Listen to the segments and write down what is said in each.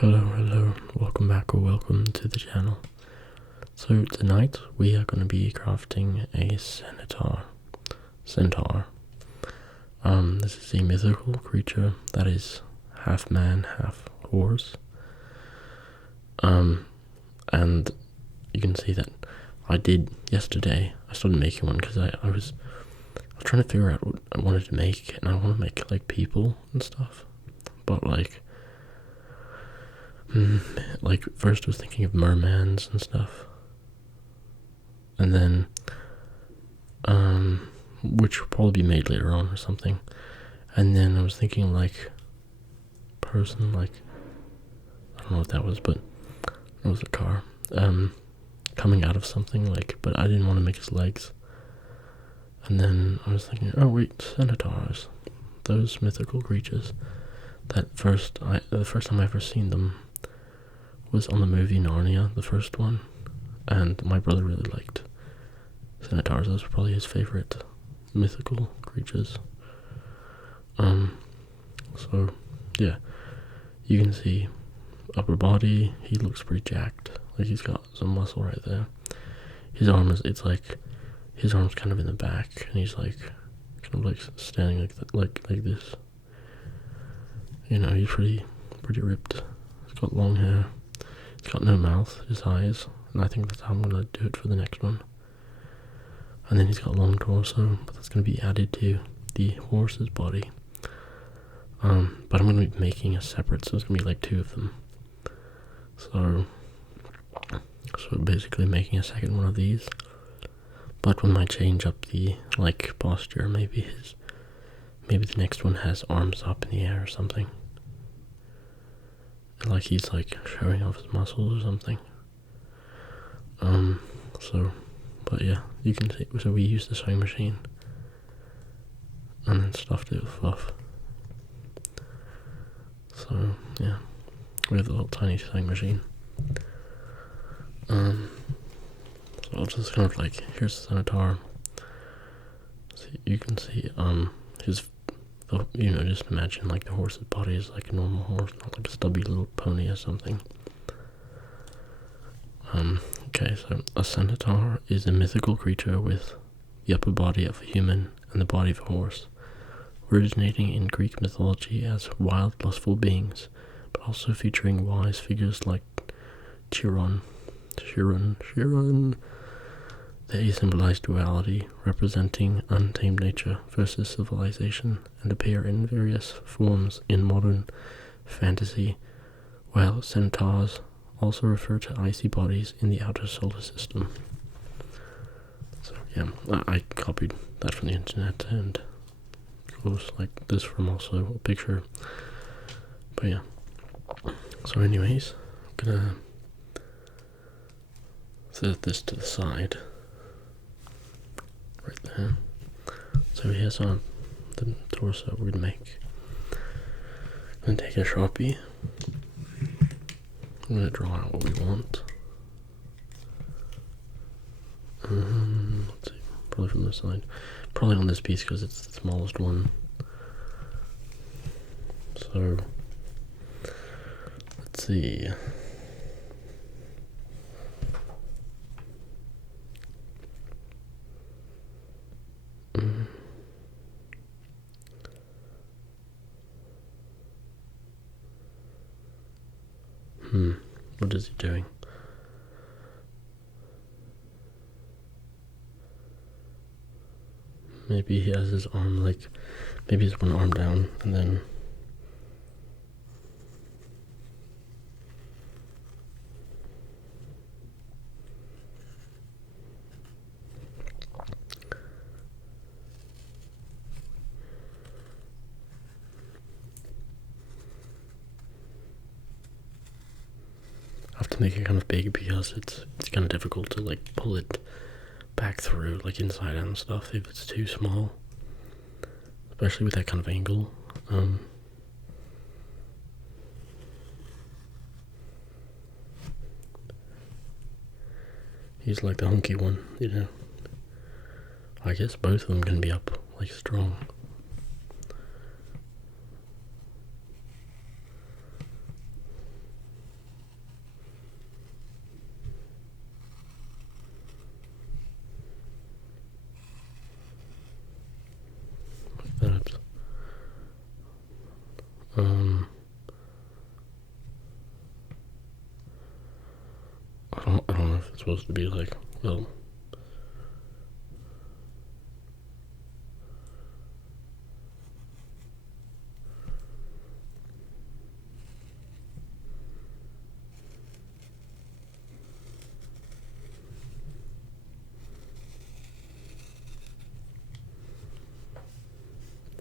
Hello, welcome back or welcome to the channel. So tonight we are going to be crafting a centaur. This is a mythical creature that is half man, half horse. And you can see that I did yesterday. I started making one because I was trying to figure out what I wanted to make, and I want to make like people and stuff, but like first I was thinking of mermans and stuff, and then which will probably be made later on or something, and then I was thinking like person, like I don't know what that was, but it was a car coming out of something, like, but I didn't want to make his legs. And then I was thinking, oh wait, centaurs, those mythical creatures that the first time I ever seen them was on the movie Narnia, the first one, and my brother really liked centaurs. Those were probably his favorite mythical creatures. So yeah, you can see upper body, he looks pretty jacked, like he's got some muscle right there. His arm's kind of in the back, and he's like kind of like standing like this. You know, he's pretty ripped. He's got long hair. He's got no mouth, his eyes, and I think that's how I'm gonna do it for the next one. And then he's got a long torso, but that's gonna be added to the horse's body. But I'm gonna be making a separate, so it's gonna be like two of them. So basically making a second one of these. But we might change up the posture. Maybe the next one has arms up in the air or something. Like he's like showing off his muscles or something. But yeah, you can see, so we use the sewing machine and then stuffed it with fluff. So yeah, we have the little tiny sewing machine. So I'll just kind of like, here's the centaur. So you can see just imagine like the horse's body is like a normal horse, not like a stubby little pony or something. Okay, so a centaur is a mythical creature with the upper body of a human and the body of a horse, originating in Greek mythology as wild, lustful beings, but also featuring wise figures like Chiron. They symbolize duality, representing untamed nature versus civilization, and appear in various forms in modern fantasy, while centaurs also refer to icy bodies in the outer solar system. So yeah, I copied that from the internet, and it goes like this from also a picture. But yeah, so anyways, I'm gonna set this to the side right there. So here's the torso we're gonna make. I'm gonna take a Sharpie. I'm gonna draw out what we want. Let's see, probably from this side. Probably on this piece because it's the smallest one. So let's see. What is he doing? Maybe he has his arm maybe he's one arm down and then I have to make it kind of big because it's kind of difficult to like pull it back through like inside out and stuff if it's too small, especially with that kind of angle. He's like the hunky one, you know. I guess both of them can be up like strong. if it's supposed to be like, well,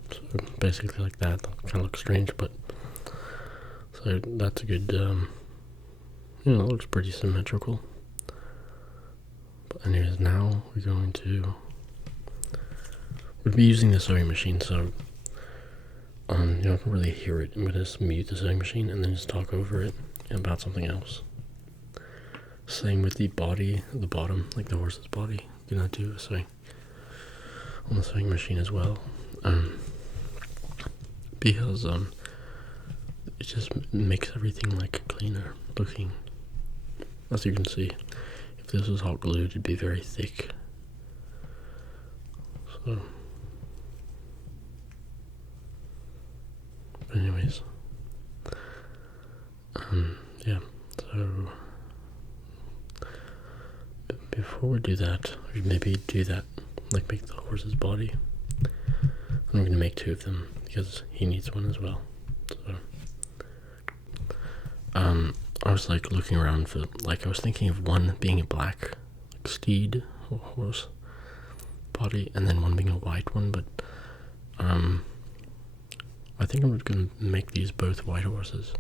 so basically like that. That kind of looks strange, but so that's a good, it looks pretty symmetrical. But anyways, now we'll be using the sewing machine, so I can really hear it. I'm gonna just mute the sewing machine and then just talk over it about something else. Same with the body, the bottom, like the horse's body. I'm gonna do a sewing on the sewing machine as well, because it just makes everything like cleaner looking. As you can see, if this was hot glued, it'd be very thick. So, anyways, yeah. So before we do that, we maybe do that, like make the horse's body. I'm gonna make 2 of them because he needs one as well. So, I was like looking around for, like, I was thinking of one being a black like steed or horse body, and then one being a white one. But I think I'm gonna make these both white horses,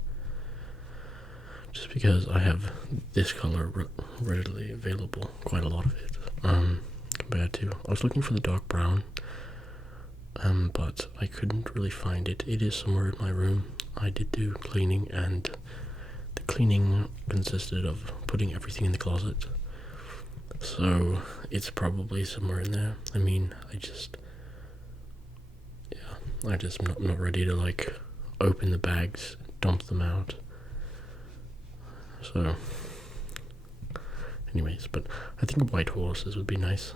just because I have this color readily available, quite a lot of it. Compared to, I was looking for the dark brown, but I couldn't really find it. It is somewhere in my room. I did do cleaning, and the cleaning consisted of putting everything in the closet. So it's probably somewhere in there. I mean, I'm not ready to like open the bags, dump them out. So, anyways, but I think white horses would be nice.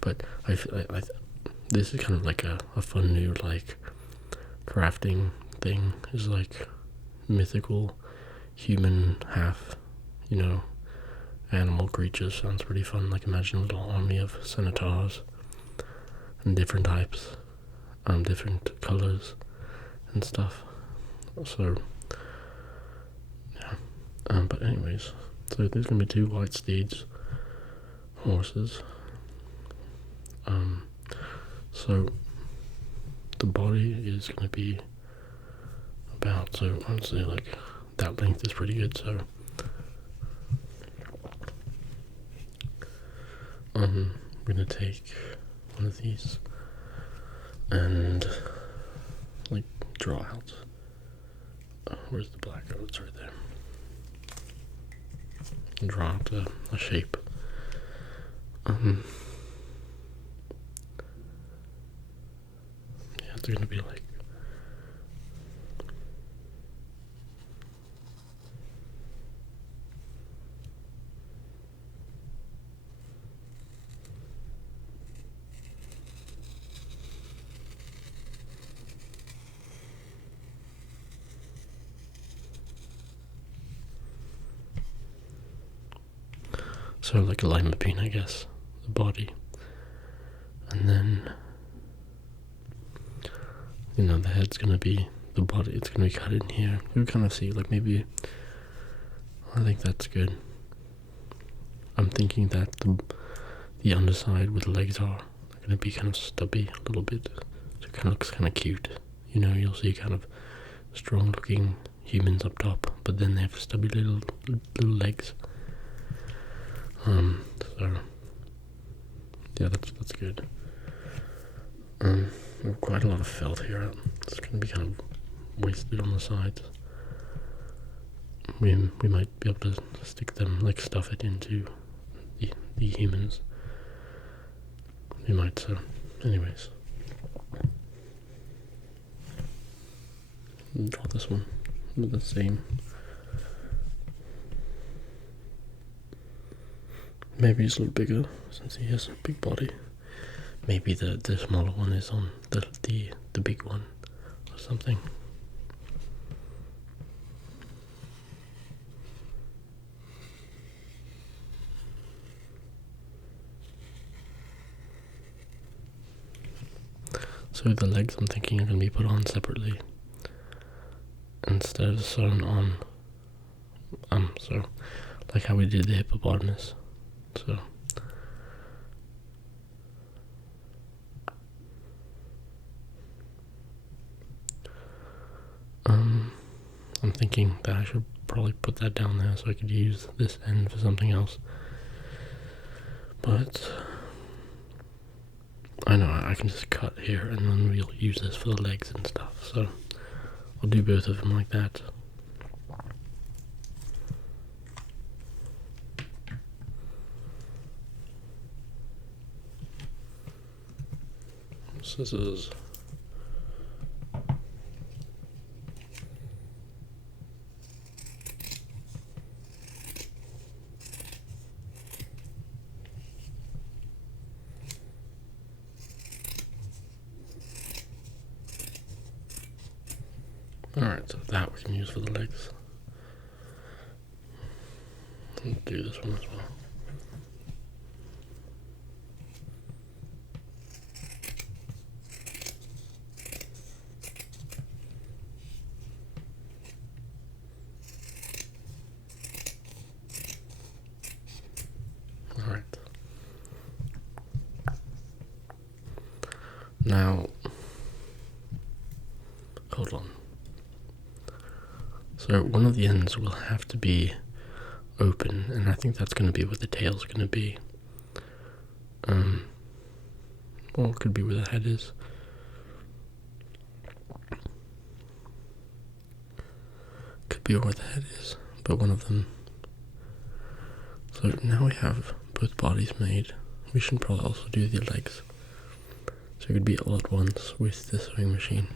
But this is kind of like a fun new like crafting thing. Is like mythical human half, animal creatures. Sounds pretty fun. Like imagine a little army of centaurs and different types, different colors and stuff. So yeah. But anyways, so there's gonna be 2 white steeds, horses. So the body is gonna be about, so I'd say like that length is pretty good. So I'm gonna take one of these and like draw out. Where's the black? Oh, it's right there. And draw out a shape. Yeah, it's gonna be like. So like a lima bean, I guess, the body. And then, the head's gonna be, the body, it's gonna be cut in here. You kind of see, like maybe, I think that's good. I'm thinking that the underside with the legs are gonna be kind of stubby a little bit. So it kind of looks kind of cute. You'll see kind of strong looking humans up top, but then they have stubby little legs. So yeah, that's good. We have quite a lot of felt here. It's gonna be kind of wasted on the sides. We might be able to stick them, like stuff it into the humans. We might. So, anyways, draw this one with the same. Maybe he's a little bigger since he has a big body. Maybe the smaller one is on the big one or something. So the legs I'm thinking are going to be put on separately instead of sewn on. So like how we did the hippopotamus. So I'm thinking that I should probably put that down there so I could use this end for something else. But I know I can just cut here and then we'll use this for the legs and stuff. So I'll do both of them like that. Scissors. Alright, so that we can use for the legs. I'll do this one as well. Alright. Now, hold on. So one of the ends will have to be open, and I think that's going to be where the tail's going to be. Well, it could be where the head is. Could be where the head is, but one of them. So now we have both bodies made. We should probably also do the legs. So it could be all at once with the sewing machine.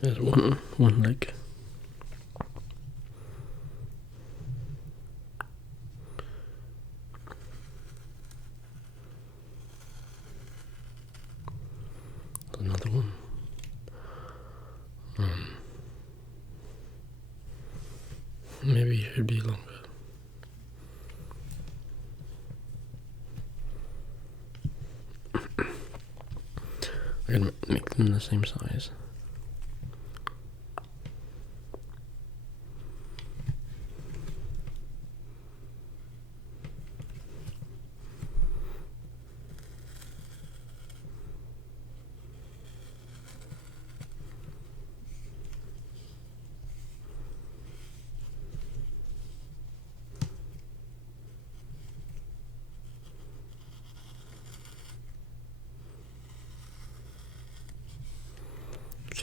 There's one leg. Another one. Maybe it should be longer. We're gonna make them the same size.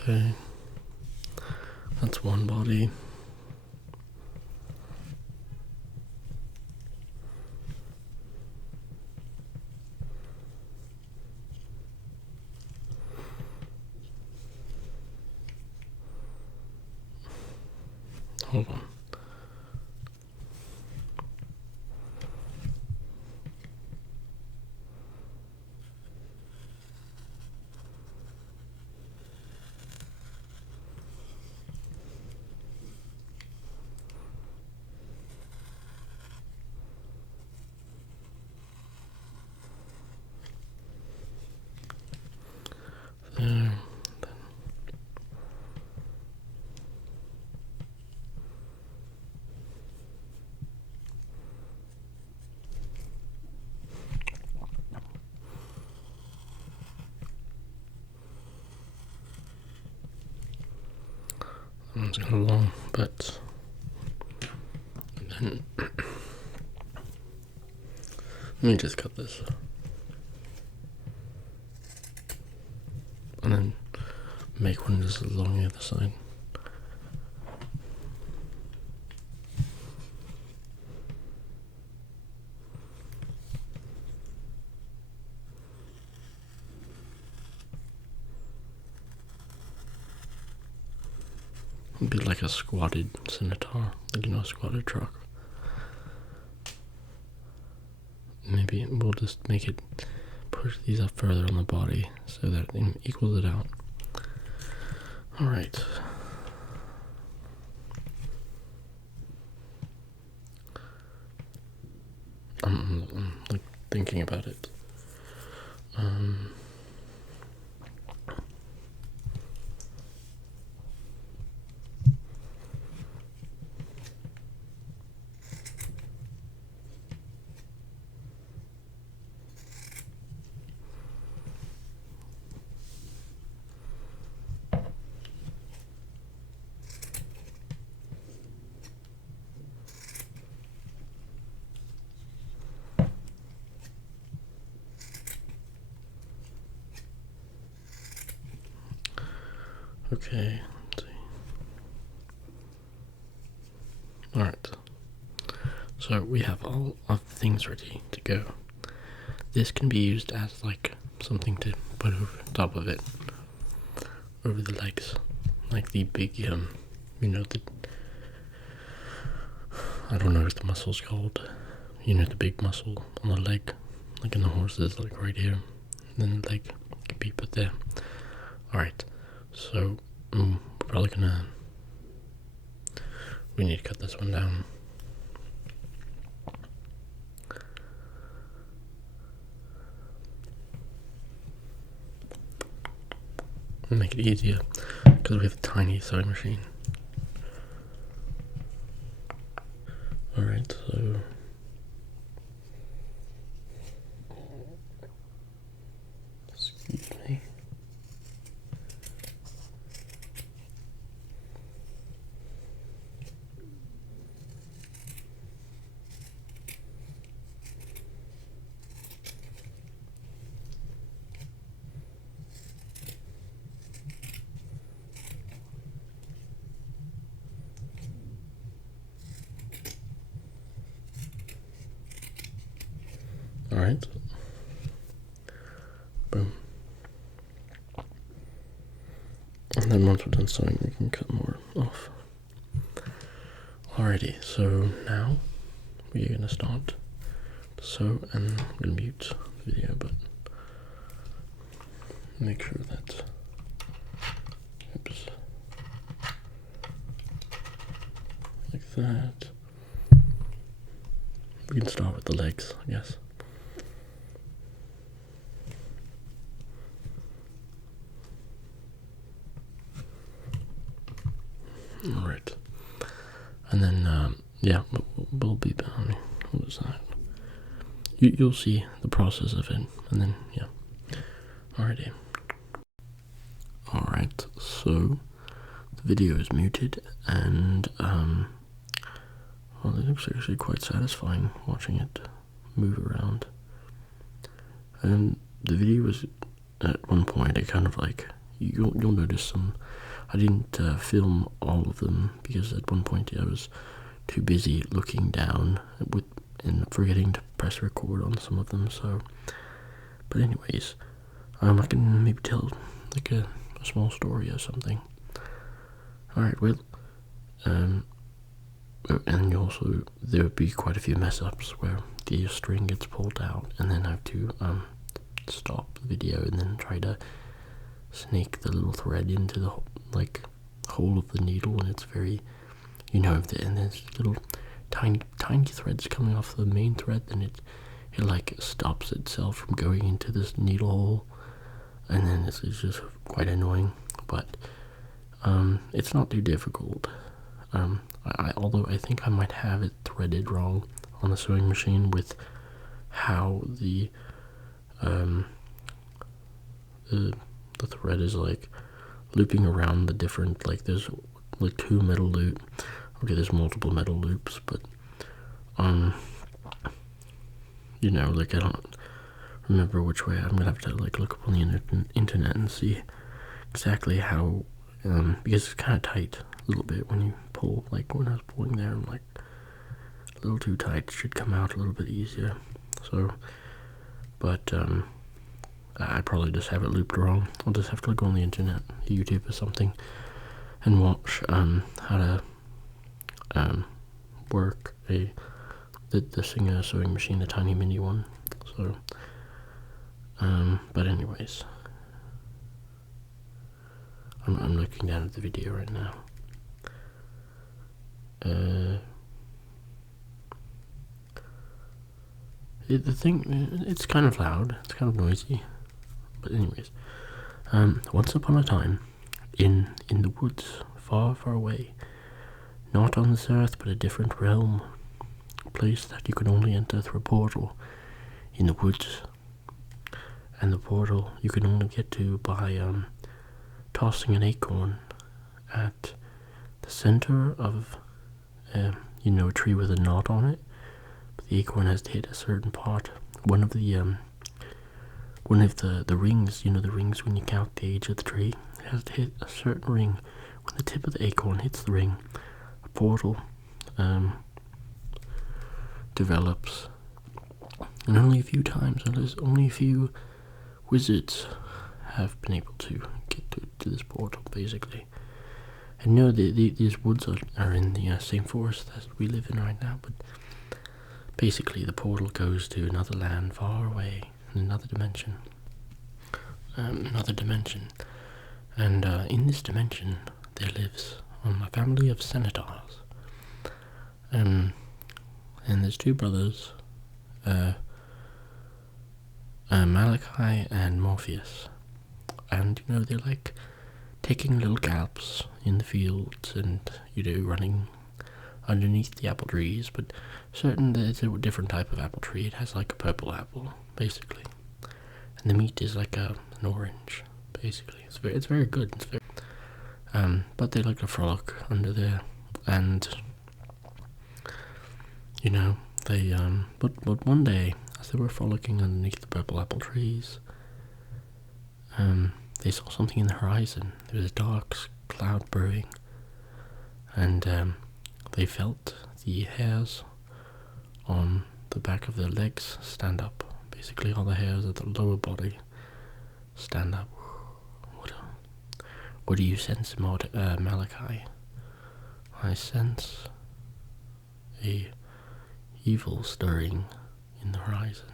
Okay, that's one body. Hold on. There. That one's kind of long, but then let me just cut this. And then make one just along the other side. It'd be like a squatted Centaur, like, you know, a squatted truck. Maybe we'll just make it, push these up further on the body so that it equals it out. Alright. I'm like thinking about it. Okay, let's see. Alright. So we have all of the things ready to go. This can be used as like something to put over top of it. Over the legs. Like the big, you know, I don't know what the muscle's called. You know, the big muscle on the leg. Like in the horses, like right here. And then the leg can be put there. Alright. So, we're probably gonna, we need to cut this one down. And make it easier, because we have a tiny sewing machine. Alright, so excuse me. Alright. Boom. And then once we're done sewing, we can cut more off. Alrighty, so now we're gonna start to sew, and I'm gonna mute the video, but make sure that, oops, like that. We can start with the legs, I guess. Alright. And then, yeah, we'll be bound. What is that? You'll see the process of it, and then, yeah. Alrighty. Alright, so the video is muted, and, well, it looks actually quite satisfying watching it move around. And the video was, at one point, it kind of like, you'll notice some, I didn't film all of them, because at one point I was too busy looking down and forgetting to press record on some of them, so, but anyways, I can maybe tell, like, a small story or something. Alright, well, and you also, there would be quite a few mess ups where the string gets pulled out, and then I have to stop the video and then try to snake the little thread into the like hole of the needle, and it's very, you know, and there's little tiny threads coming off the main thread, then it like stops itself from going into this needle hole, and then it's just quite annoying, but it's not too difficult. Although I think I might have it threaded wrong on the sewing machine with how the thread is like looping around the different, like there's like two metal loops. Okay, there's multiple metal loops, but you know, like I don't remember which way. I'm gonna have to like look up on the internet and see exactly how, because it's kind of tight a little bit when you pull. Like when I was pulling there, I'm like a little too tight. It should come out a little bit easier. So, but I probably just have it looped wrong. I'll just have to go on the internet, YouTube or something, and watch how to work the Singer sewing machine, the tiny mini one. So, but anyways, I'm looking down at the video right now. The thing, it's kind of loud, it's kind of noisy, but anyways, once upon a time, in the woods, far, far away, not on this earth, but a different realm, a place that you can only enter through a portal in the woods, and the portal you can only get to by tossing an acorn at the center of, a tree with a knot on it. But the acorn has to hit a certain part. One of the rings, the rings when you count the age of the tree, it has to hit a certain ring. When the tip of the acorn hits the ring, a portal develops. And only a few times, only a few wizards have been able to get to this portal, basically. And these woods are in the same forest that we live in right now, but basically the portal goes to another land far away, in another dimension. And in this dimension there lives a family of Centaurs. And there's two brothers, Malachi and Morpheus. And they're like taking little gaps in the fields and running underneath the apple trees, but there's a different type of apple tree. It has like a purple apple, basically, and the meat is like an orange, basically. It's very good. But they like to frolic under there, and they but one day, as they were frolicking underneath the purple apple trees, they saw something in the horizon. There was a dark cloud brewing, and they felt the hairs on the back of their legs stand up. Basically, all the hairs of the lower body stand up. What do you sense, Malachi? I sense a evil stirring in the horizon.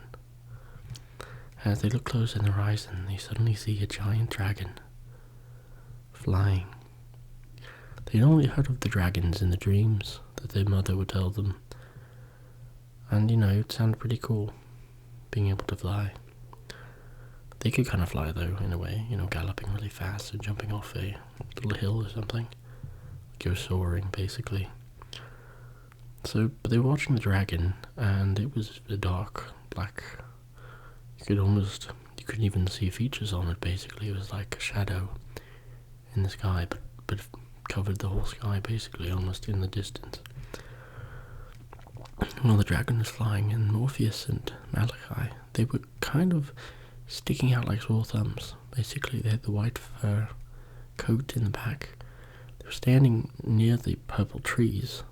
As they look close in the horizon, they suddenly see a giant dragon flying. They'd only heard of the dragons in the dreams that their mother would tell them. And it sounded pretty cool, being able to fly. They could kind of fly though, in a way, galloping really fast and jumping off a little hill or something. Like you're soaring, basically. But they were watching the dragon, and it was a dark black. You couldn't even see features on it, basically. It was like a shadow in the sky, but covered the whole sky, basically, almost in the distance. Well, the dragon was flying, and Morpheus and Malachi, they were kind of sticking out like sore thumbs. Basically, they had the white fur coat in the back. They were standing near the purple trees,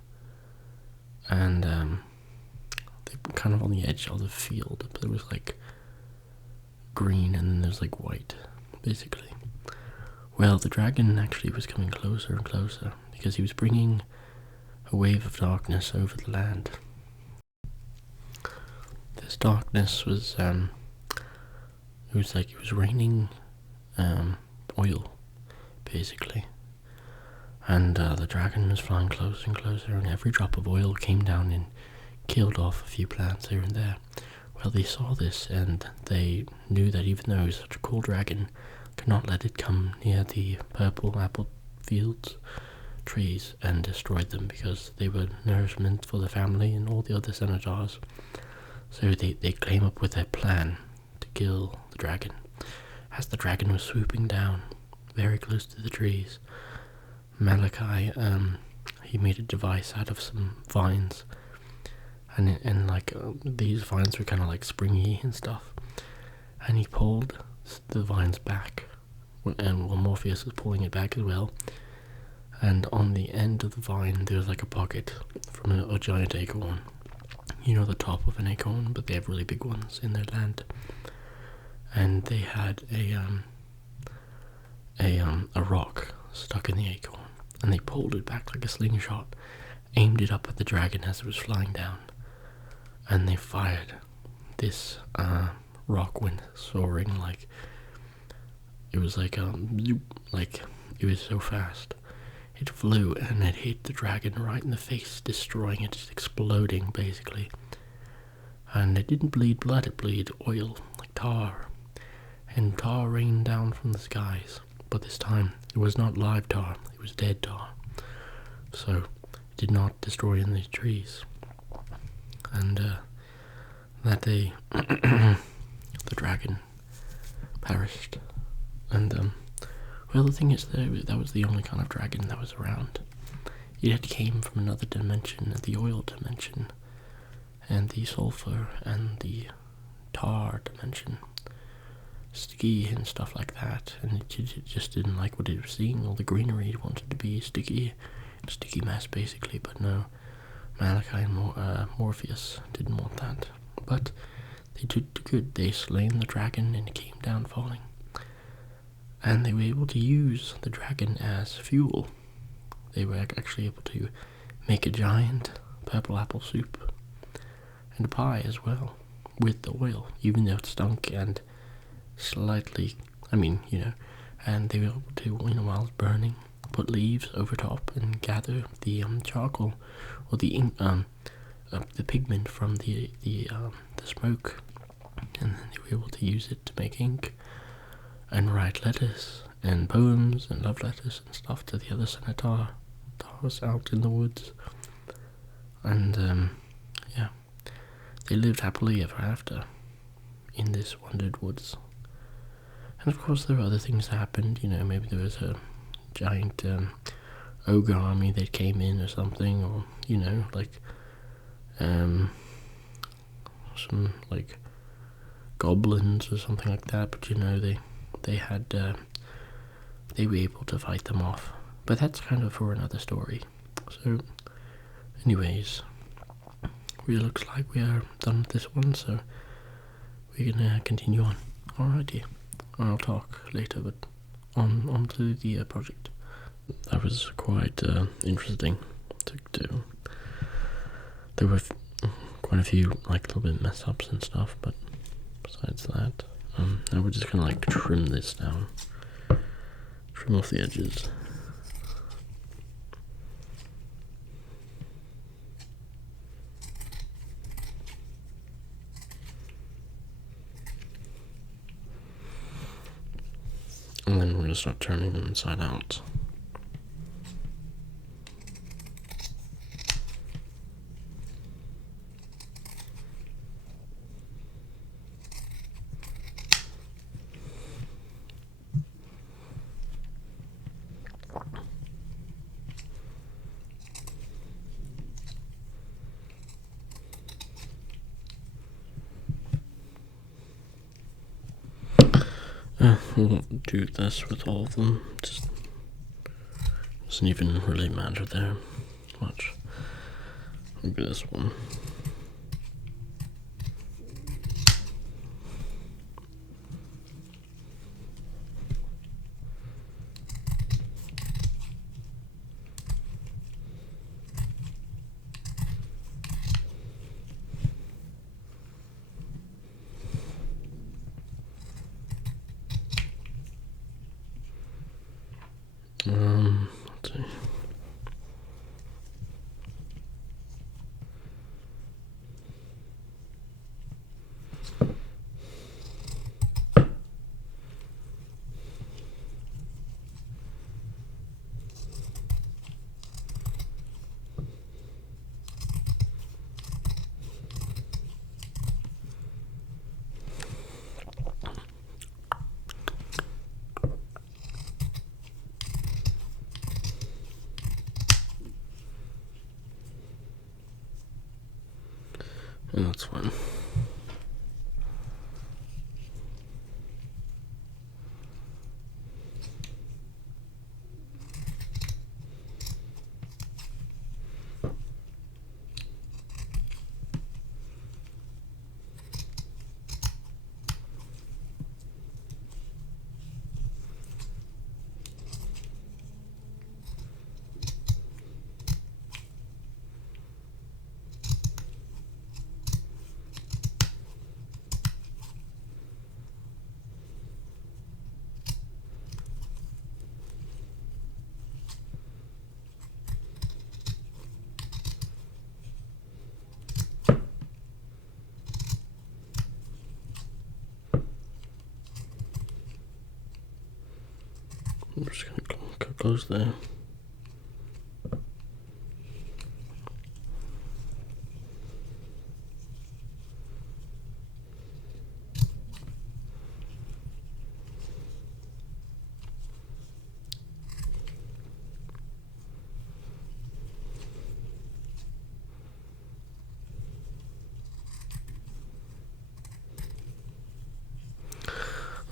and they were kind of on the edge of the field. But there was like green, and then there's like white, basically. Well, the dragon actually was coming closer and closer, because he was bringing a wave of darkness over the land. This darkness was, it was raining oil, basically. And the dragon was flying closer and closer, and every drop of oil came down and killed off a few plants here and there. Well, they saw this, and they knew that even though it was such a cool dragon, could not let it come near the purple apple fields trees and destroy them, because they were nourishment for the family and all the other Centaurs. So they came up with a plan to kill the dragon. As the dragon was swooping down very close to the trees, Malachi, he made a device out of some vines, and these vines were kind of like springy and stuff, and he pulled the vines back, and Morpheus was pulling it back as well, and on the end of the vine there was like a pocket from a giant acorn. The top of an acorn, but they have really big ones in their land. And they had a rock stuck in the acorn. and they pulled it back like a slingshot, aimed it up at the dragon as it was flying down, and they fired. This rock went soaring like it was like it was so fast. It flew and it hit the dragon right in the face, destroying it, just exploding basically. And it didn't bleed blood, it bleed oil, like tar. And tar rained down from the skies. But this time, it was not live tar, it was dead tar. So, it did not destroy any trees. And that day, the dragon perished. And, well, the thing is, that was the only kind of dragon that was around. It had came from another dimension, the oil dimension, and the sulfur and the tar dimension, sticky and stuff like that. And it just didn't like what it was seeing. All the greenery, it wanted to be sticky mess basically. But no, Malachi and Morpheus didn't want that. But they did good. They slain the dragon and it came down falling. And they were able to use the dragon as fuel. They were actually able to make a giant purple apple soup and a pie as well with the oil, even though it stunk and slightly, and they were able to, while it's burning, put leaves over top and gather the charcoal or the ink, the pigment from the smoke, and then they were able to use it to make ink and write letters and poems and love letters and stuff to the other Centaurs out in the woods. And they lived happily ever after in this wondered woods. And of course there were other things that happened. Maybe there was a giant ogre army that came in or something, or some like goblins or something like that. But they had they were able to fight them off. But that's kind of for another story. So anyways, it looks like we are done with this one, so we're gonna continue on. Alrighty, I'll talk later, but on to the project. That was quite interesting to do. There were quite a few little bit mess ups and stuff, but besides that, now we're just gonna trim this down, trim off the edges. And then we're going to start turning them inside out. We won't do this with all of them, just doesn't even really matter there much. Maybe this one. Let's see. And that's fine. close there.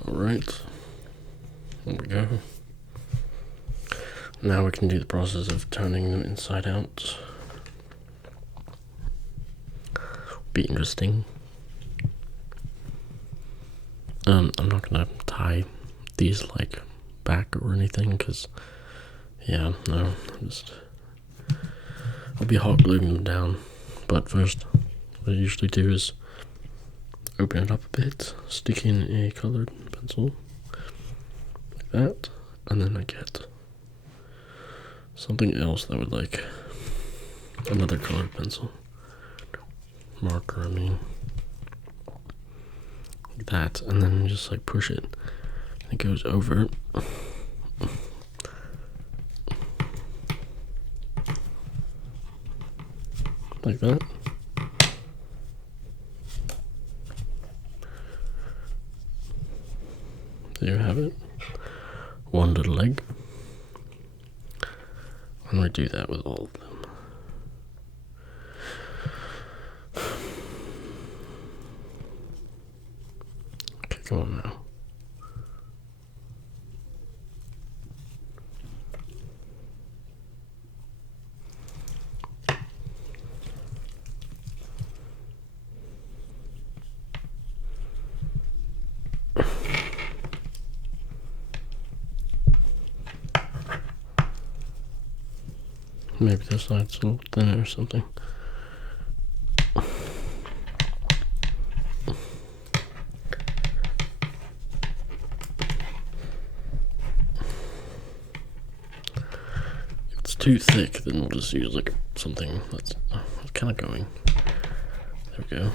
Alright, there we go. Now we can do the process of turning them inside out. Be interesting. I'm not gonna tie these like back or anything, because yeah, no, I'll be hot gluing them down. But first, what I usually do is open it up a bit, stick in a colored pencil like that, and then I get something else that would like another colored pencil, marker, I mean, like that, and then just like push it, and it goes over. Like that. There you have it. One little leg. And we do that with all of them. Okay, come on now. Maybe this side's a little thinner or something. If it's too thick, then we'll just use like something that's kind of going. There we go.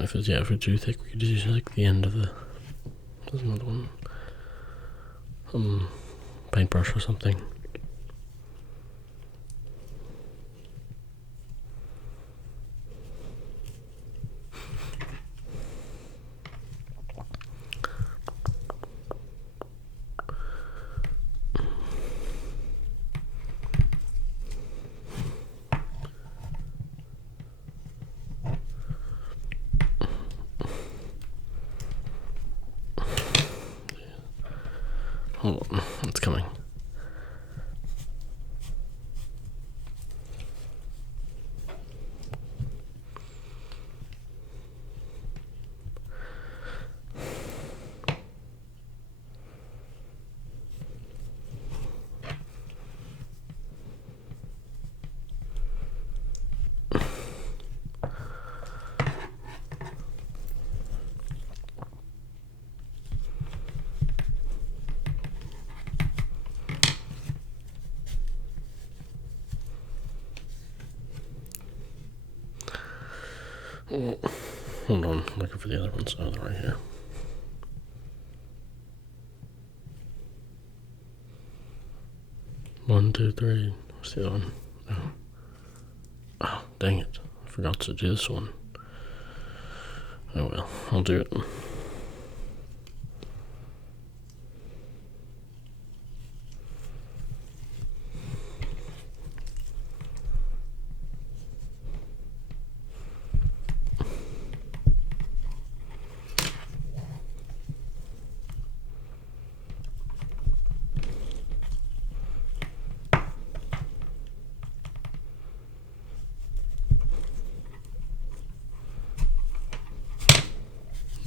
If it's too thick, we could just use like the end of the. There's another one. Paintbrush or something. Hold on, it's coming. Oh, hold on, looking for the other ones. Oh, they're right here. One, two, three. What's the other one? Oh, dang it. I forgot to do this one. Oh well, I'll do it.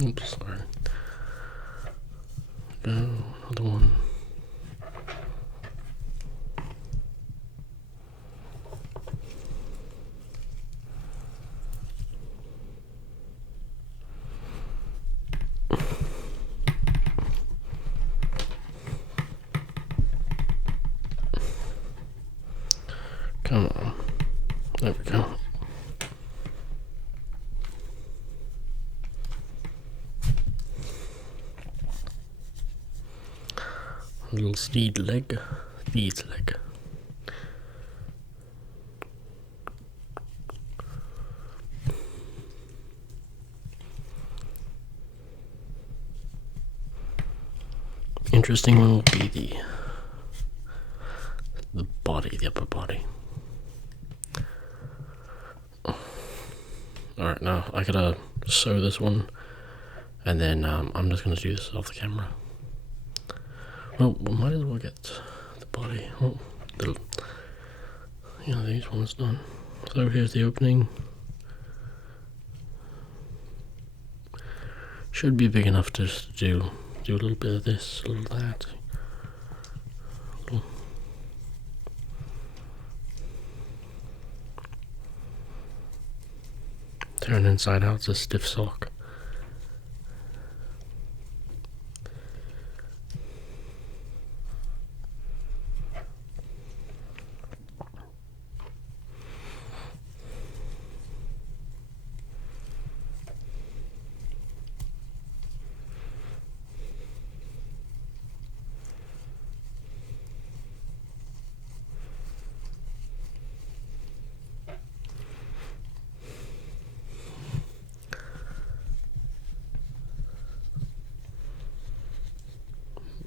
Oops, sorry. Go, another one. Come on. There we go. steed leg. Steed's leg. Interesting one will be the body, the upper body. Alright, now I gotta sew this one, and then I'm just gonna do this off the camera. Well, we might as well get the body. Oh, these ones done. So here's the opening. Should be big enough to just do a little bit of this, a little of that. Turn inside out, it's a stiff sock.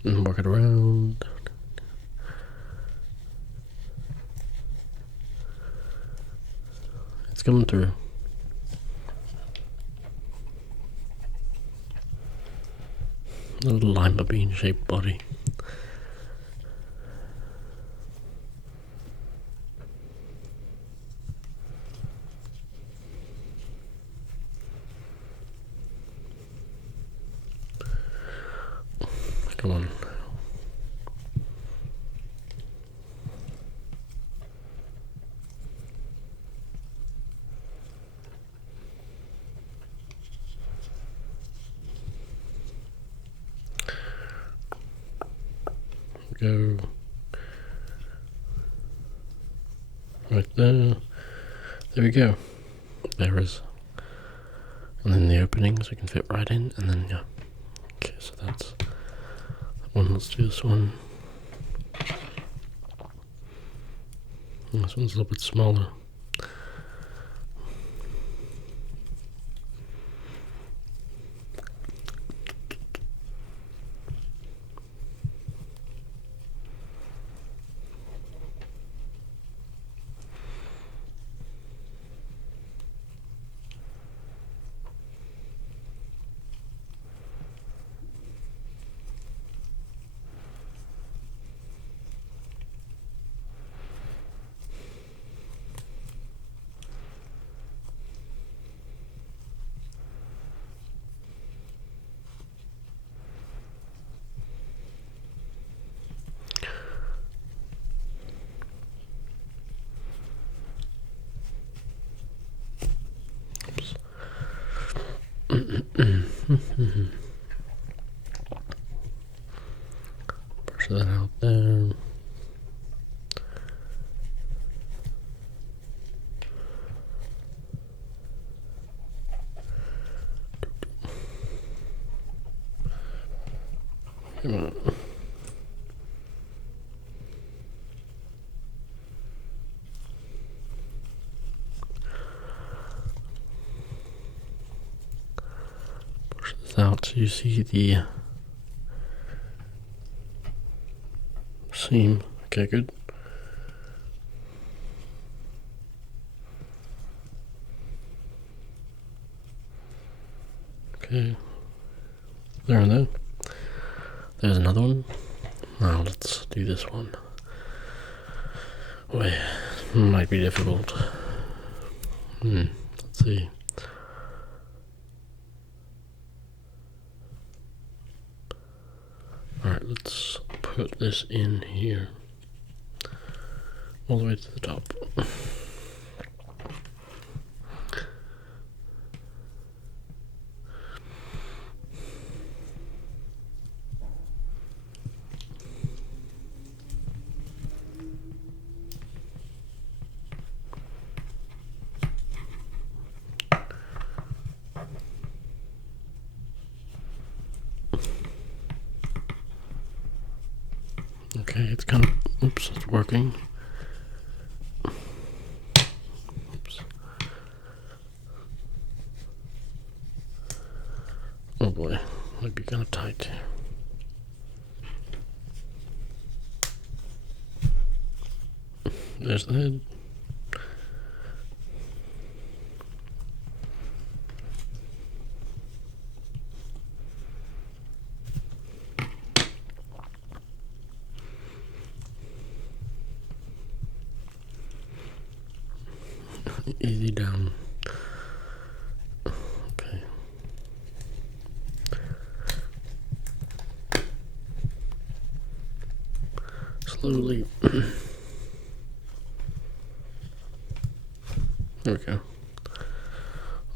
And work it around. It's coming through. A little lima bean shaped body. Come on. Go right there. There we go. There is. And then the opening, so you can fit right in, and then yeah. Okay, so that's that one. Let's do this one. And this one's a little bit smaller. Brush that out there. Come on. Out so you see the seam. Okay, good. Okay, there and there. There's another one. Now let's do this one. Wait, might be difficult. Let's see. Alright, let's put this in here. All the way to the top. Okay, it's kind of, oops, it's working. Oops. Oh boy, might be kind of tight. There's the head. Easy down. Okay. Slowly. There we go.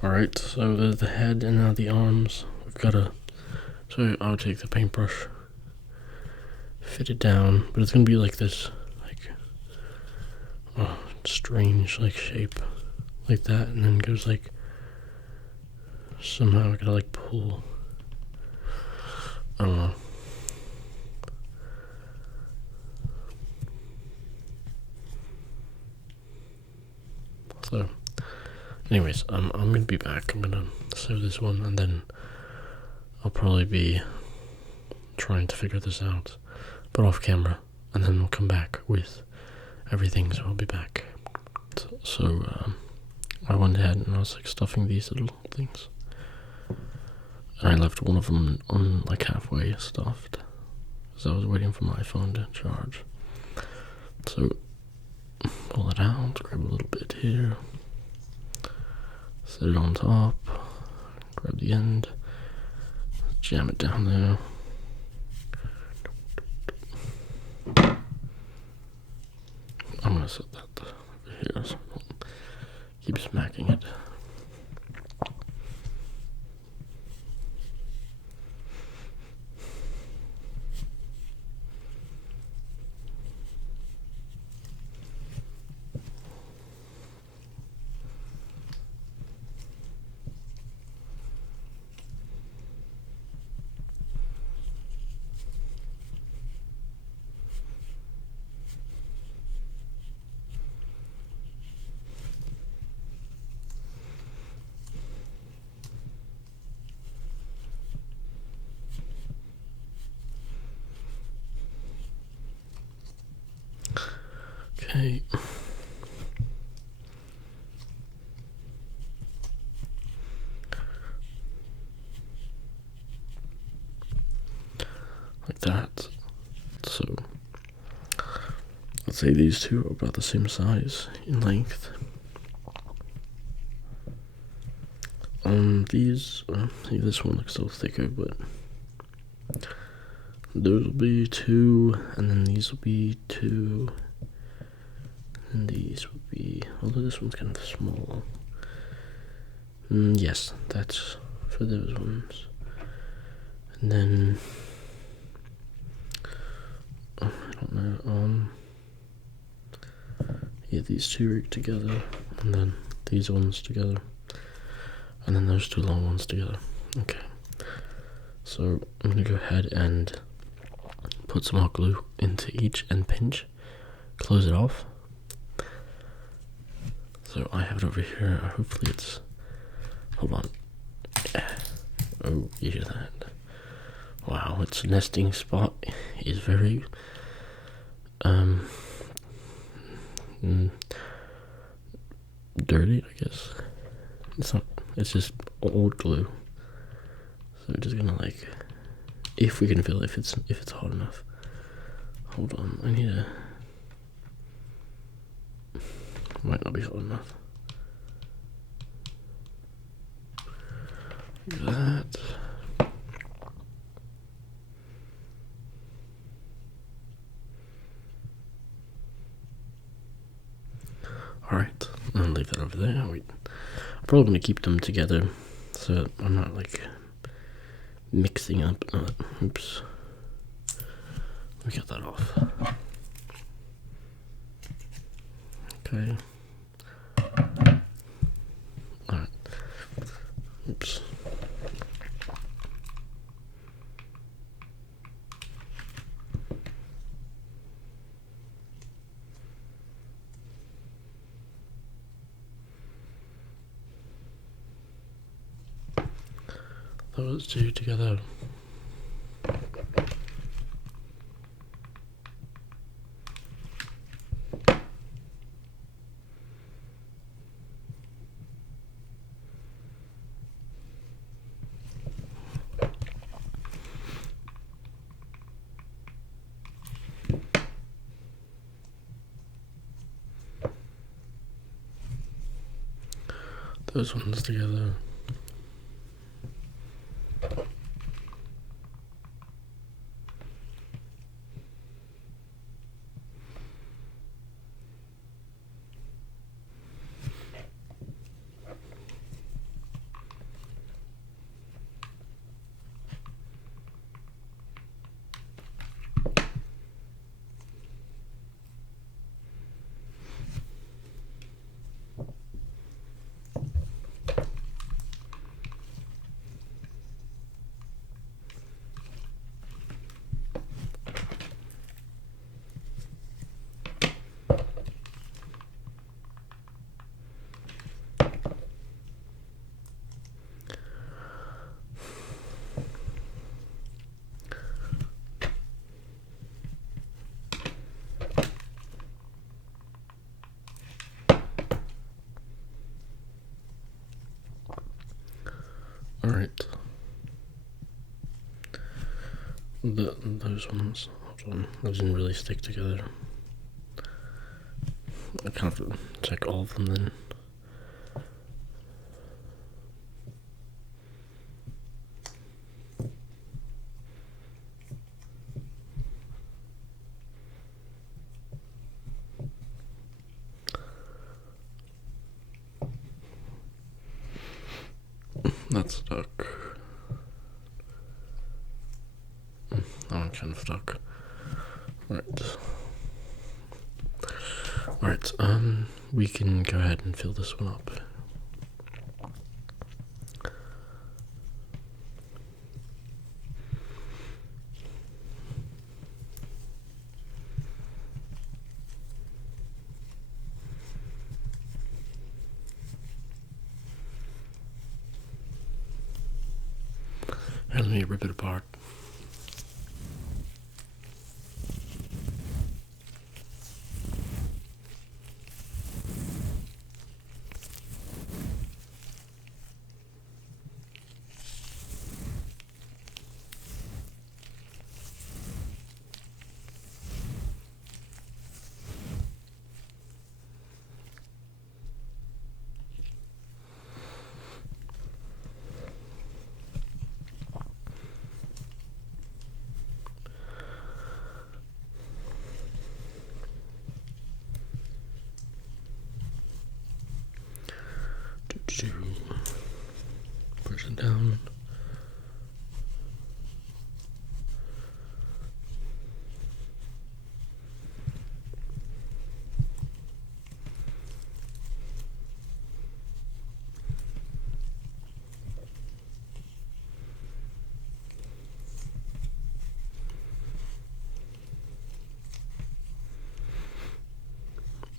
Alright, so there's the head and now the arms. We've got to. So I'll take the paintbrush, fit it down, but it's gonna be like this, like, strange, like, shape, like that, and then goes like, somehow I gotta like pull. I don't know. So, anyways, I'm gonna be back. I'm gonna sew this one, and then I'll probably be trying to figure this out, but off camera, and then we'll come back with everything. So I'll be back. So I went ahead and I was like stuffing these little things, and I left one of them on like halfway stuffed, because I was waiting for my phone to charge. So pull it out, grab a little bit here, set it on top, grab the end, jam it down there. I'm gonna set that over here so I don't keep smacking it. Okay. Like that. So let's say these two are about the same size in length. These, see, this one looks a little thicker, but those will be 2, and then these will be 2, and these will be, although this one's kind of small. Yes, that's for those ones. And then, I don't know, yeah, these two together, and then these ones together, and then those 2 long ones together. Okay, so I'm gonna go ahead and put some hot glue into each and pinch, close it off. So I have it over here. Hopefully it's, hold on. Oh, you hear that? Wow, its nesting spot is very dirty, I guess. It's not, it's just old glue. So we're just gonna like, if we can feel it, if it's hot enough. Hold on, I need might not be hot enough. Like that. Alright, I'll leave that over there. I'm probably going to keep them together so I'm not like mixing up. Oops. Let me get that off. Okay. Alright. Oops. those two together. Those ones together. Alright. Those ones, those didn't really stick together. I kind of have to check all of them then. That's stuck. That one kind of stuck. Alright, we can go ahead and fill this one up. And let me rip it apart. Push it down.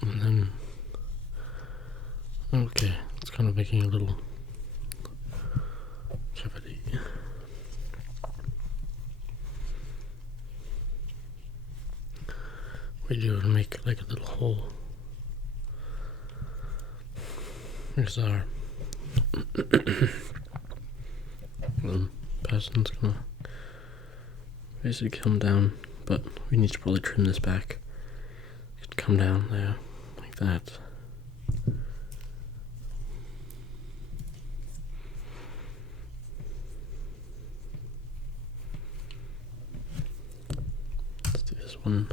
And then, okay, it's kind of making a little cavity. We do make like a little hole. Here's our person's gonna basically come down, but we need to probably trim this back. It could come down there like that. Let's do this one.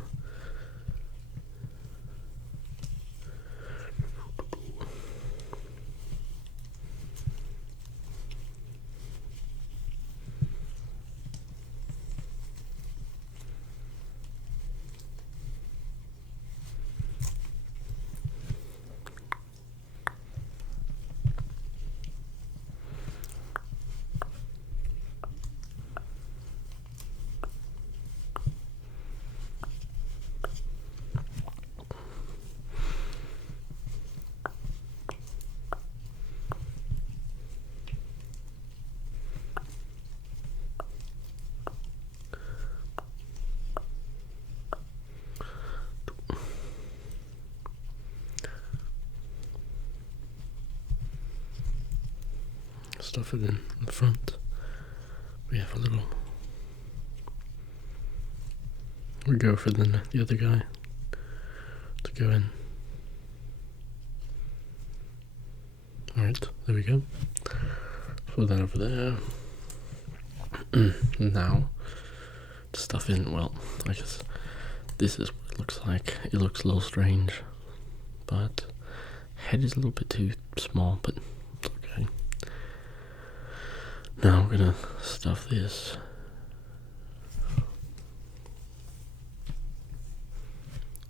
stuff it in the front. We have a little. We go for the other guy to go in. Alright, there we go. Put that over there. Now, to stuff in, well, I guess this is what it looks like. It looks a little strange, but head is a little bit too small, but it's okay. Now we're gonna stuff this.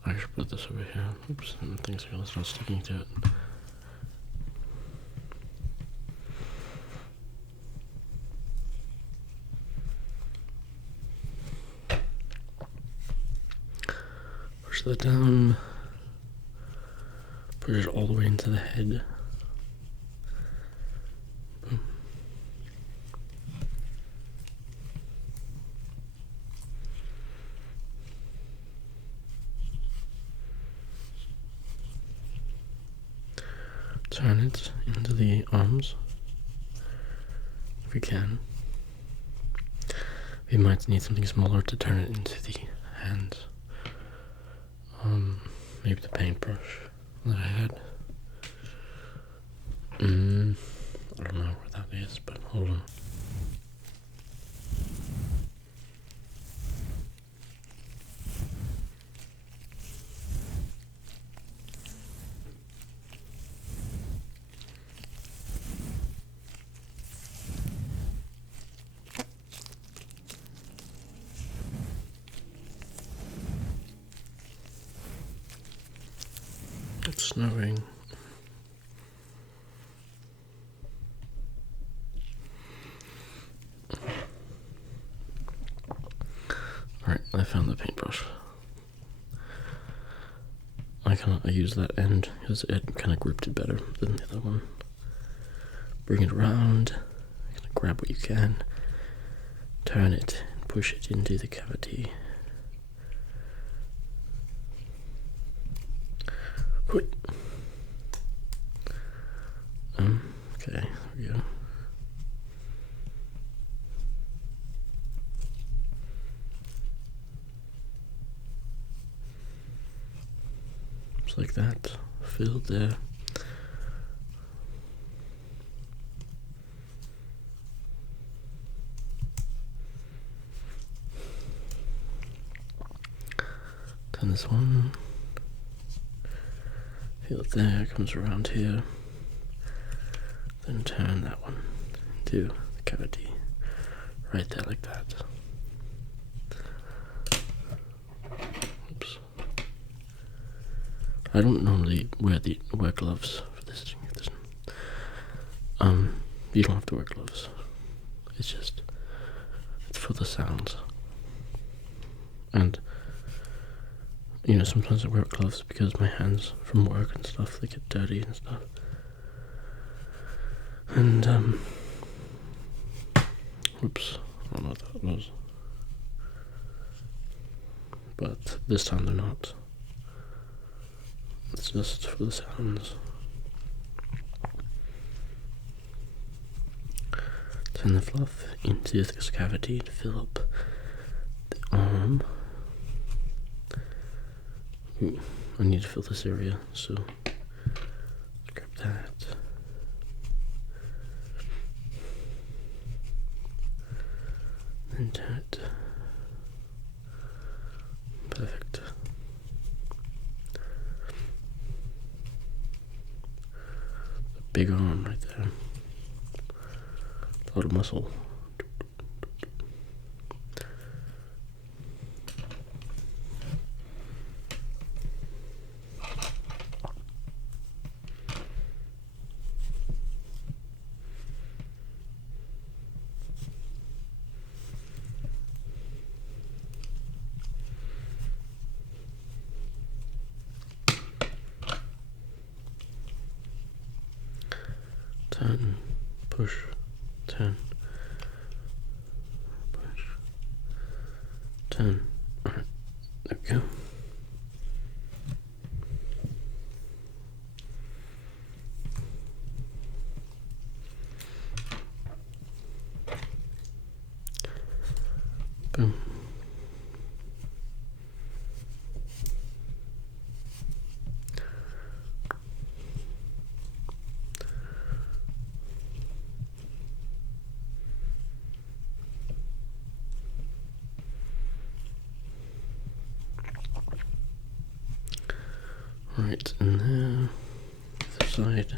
I should put this over here. Oops, and things are gonna start sticking to it. Push that down. Push it all the way into the head. Boom. Turn it into the arms, if we can. We might need something smaller to turn it into the hands. Maybe the paintbrush that I had. I don't know where that is, but hold on. It's snowing. Alright, I found the paintbrush. I use that end because it kind of gripped it better than the other one. Bring it around, grab what you can, turn it, and push it into the cavity. Wait. Okay, there we go. Just like that, filled there. Turn this one. Feel it there, comes around here. Then turn that one into the cavity. Right there, like that. Oops. I don't normally wear gloves for this. You don't have to wear gloves. It's for the sounds. And you know, sometimes I wear gloves because my hands from work and stuff, they get dirty and stuff. And, oops, I don't know what that was. But this time they're not. It's just for the sounds. Turn the fluff into this cavity to fill up the arm. Ooh, I need to fill this area, so grab that. And turn it. Perfect. A big arm right there. A lot of muscle. Turn, push, turn, push, turn. Alright, there we go. Right, and then other side.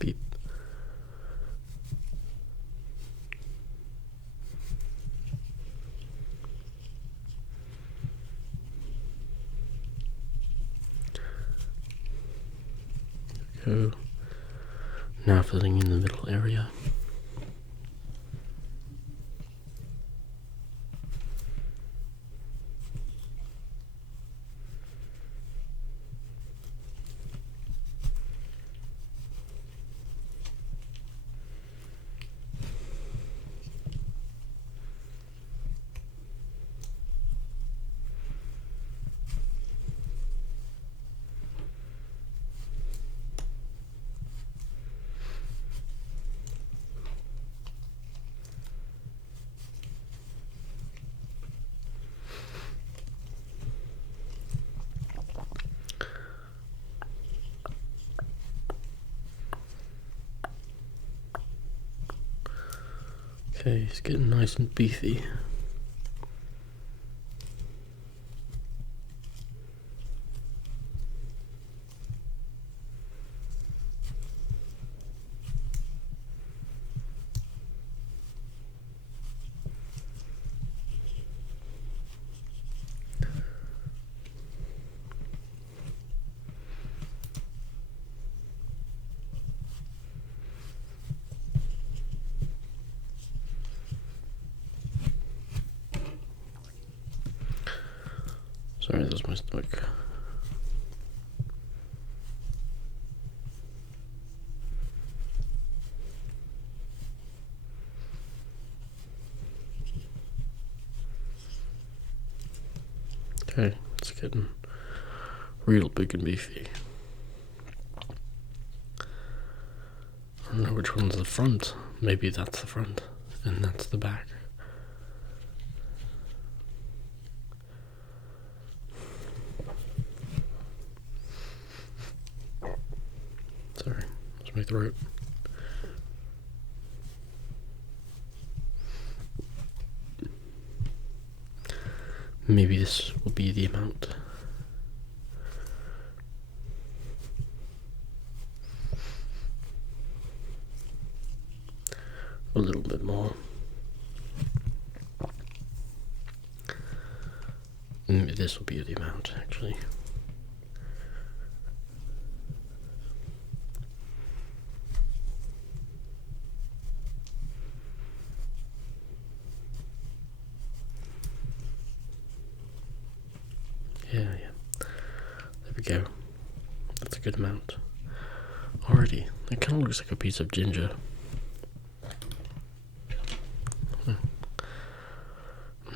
Beep. Go. Now filling in the middle area. Okay, he's getting nice and beefy. Sorry, that's my stomach. Okay, it's getting real big and beefy. I don't know which one's the front. Maybe that's the front, and that's the back. Sorry, that's my throat. Maybe this will be the amount. A little bit more. Maybe this will be the amount, actually. Yeah. There we go. That's a good amount. Already, it kind of looks like a piece of ginger.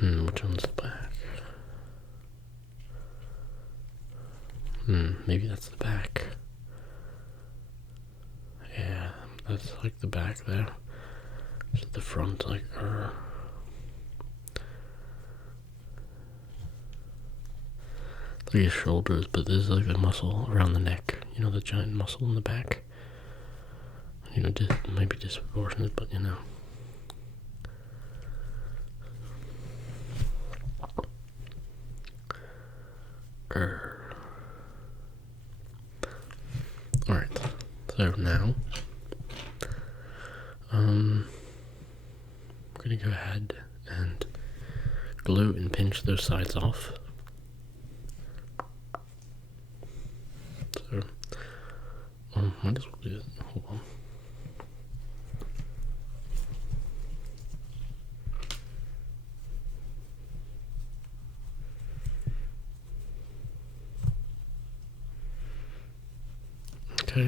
Which one's the back? Maybe that's the back. Yeah, that's like the back there. Is it the front, like, like his shoulders, but there's like a muscle around the neck. You know, the giant muscle in the back. You know, maybe disproportionate, but you know. Alright, so now I'm gonna go ahead and glue and pinch those sides off. So might as well do it. Hold on. Okay.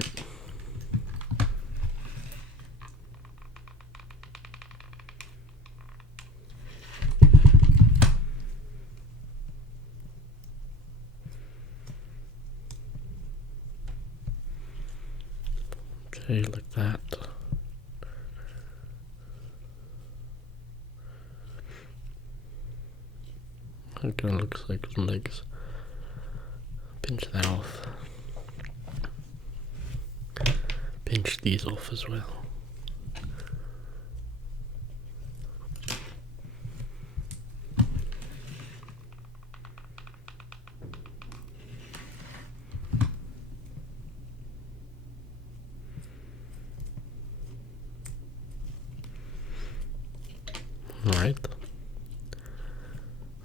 Okay, like that. It kind of looks like some legs. Pinch that off. Pinch these off as well.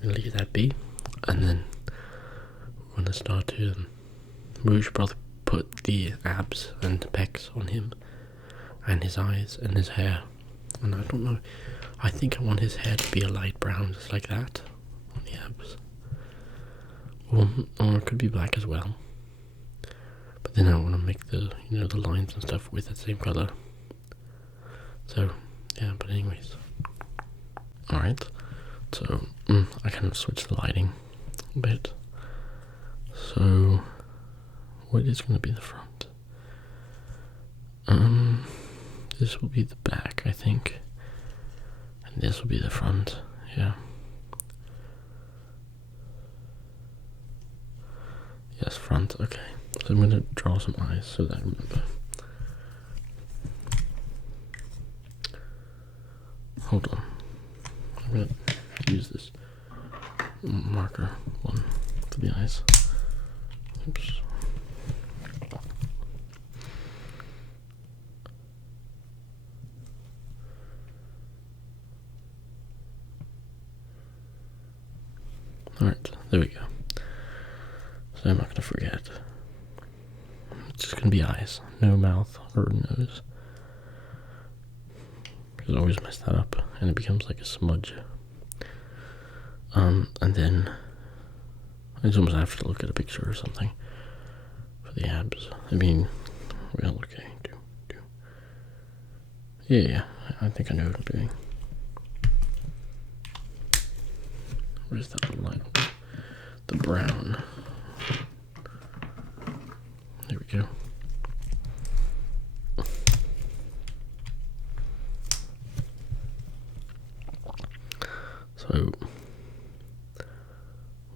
gonna leave that be, and then we're gonna start to. We should probably put the abs and the pecs on him, and his eyes and his hair. And I don't know. I think I want his hair to be a light brown, just like that, on the abs. Or it could be black as well. But then I want to make the the lines and stuff with that same color. So yeah. But anyways, all right. So I kind of switched the lighting a bit. So what is going to be the front? This will be the back, I think, and this will be the front. Yeah. Yes, front. Okay. So I'm going to draw some eyes so that I remember. Hold on. I'm going to use this marker one for the eyes. Oops. Alright, there we go. So I'm not going to forget. It's just going to be eyes, no mouth or nose. Because I always mess that up and it becomes like a smudge. And then I just almost have to look at a picture or something for the abs. I mean, well, okay. Yeah, I think I know what I'm doing. Where's that line? The brown. There we go. So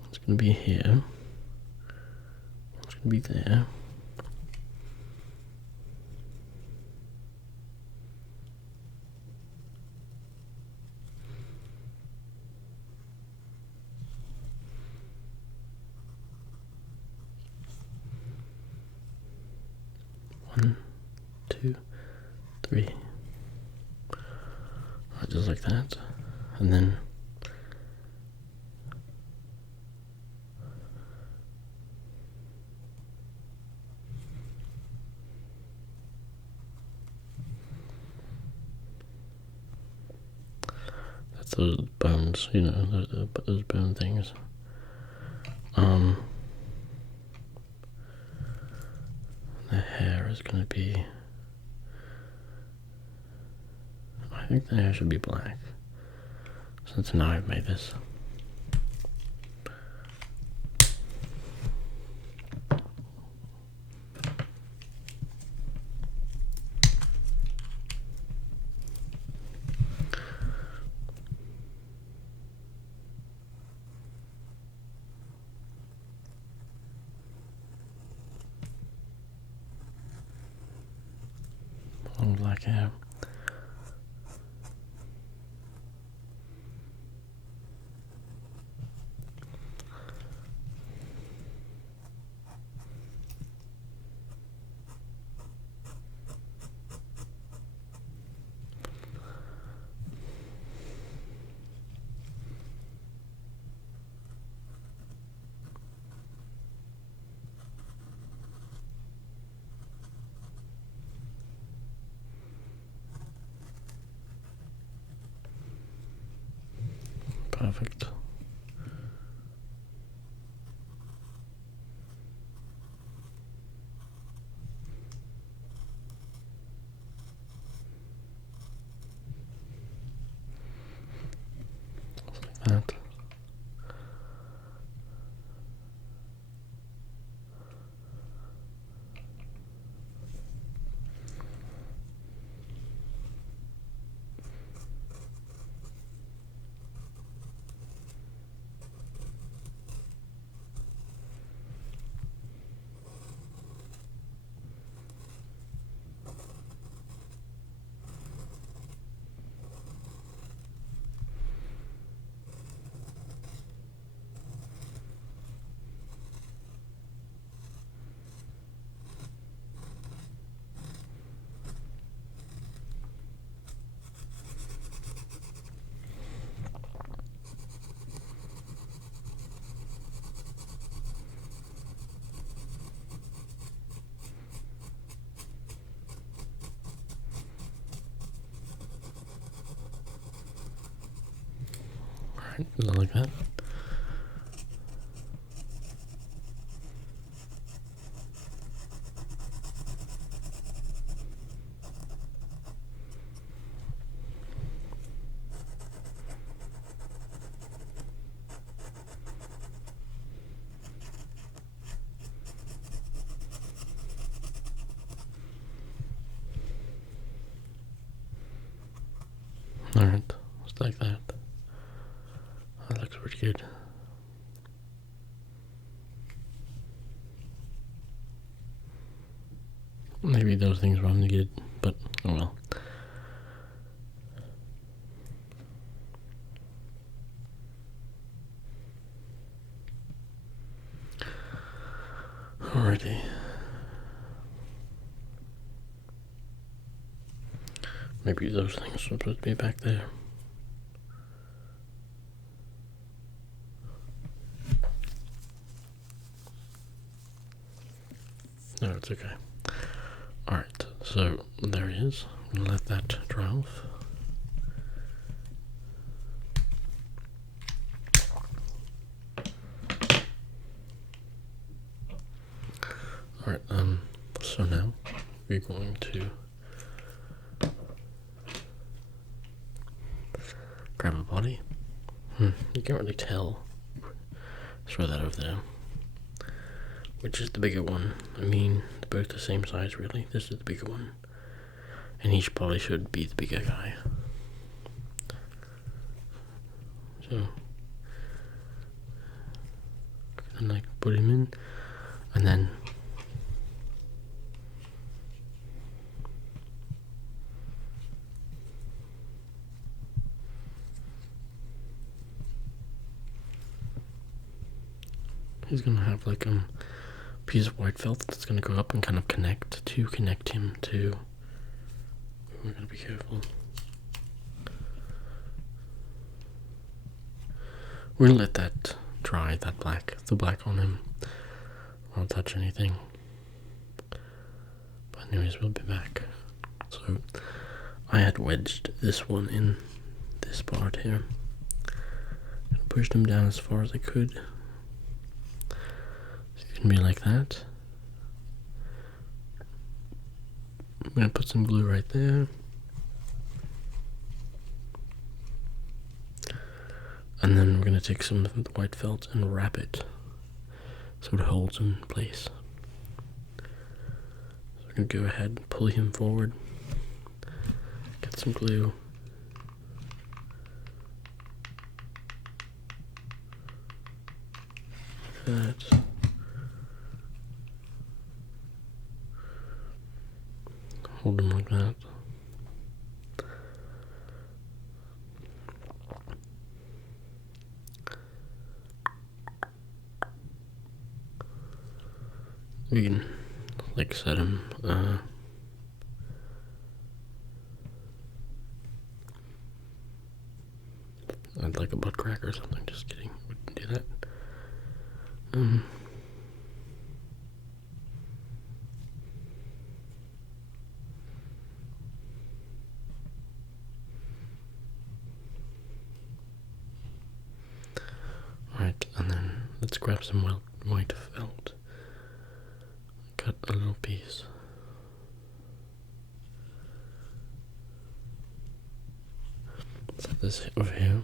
it's going to be here. It's going to be there. One, two, three. Just like that. And then that's those bones, those bone things. The hair is going to be, I think the hair should be black, since now I've made this. Long black hair. Perfect. Like that. Alright, like that. Alright, just like that. That looks pretty good. Maybe those things were only good, but oh well. Alrighty. Maybe those things were supposed to be back there. No, it's okay. Alright, so there he is. I'm gonna let that dry off. Alright, so now we're going to grab a body. You can't really tell. Throw that over there. Which is the bigger one? I mean, they're both the same size, really. This is the bigger one. And each body should be the bigger guy. So, and like put him in, and then he's gonna have like a piece of white felt that's gonna go up and kind of connect him to. We're gonna be careful. We're gonna let that dry, the black on him. Won't touch anything. But anyways, we'll be back. So I had wedged this one in this part here. And pushed him down as far as I could. So it's gonna be like that. I'm gonna put some glue right there. And then we're gonna take some of the white felt and wrap it so it holds in place. So we're gonna go ahead and pull him forward. Get some glue. Like that. Hold him like that. We can like set him I'd like a butt crack or something, just kidding. We can do that. Alright, and then let's grab some white felt. Cut a little piece. Set this over here.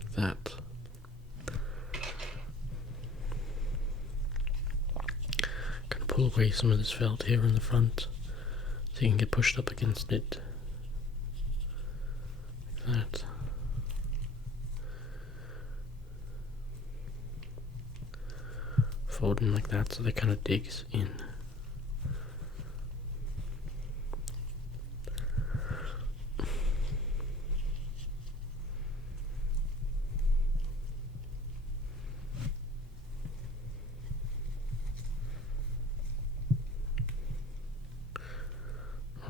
Like that. Gonna pull away some of this felt here in the front so you can get pushed up against it. Like that. Fold them like that so they kind of digs in.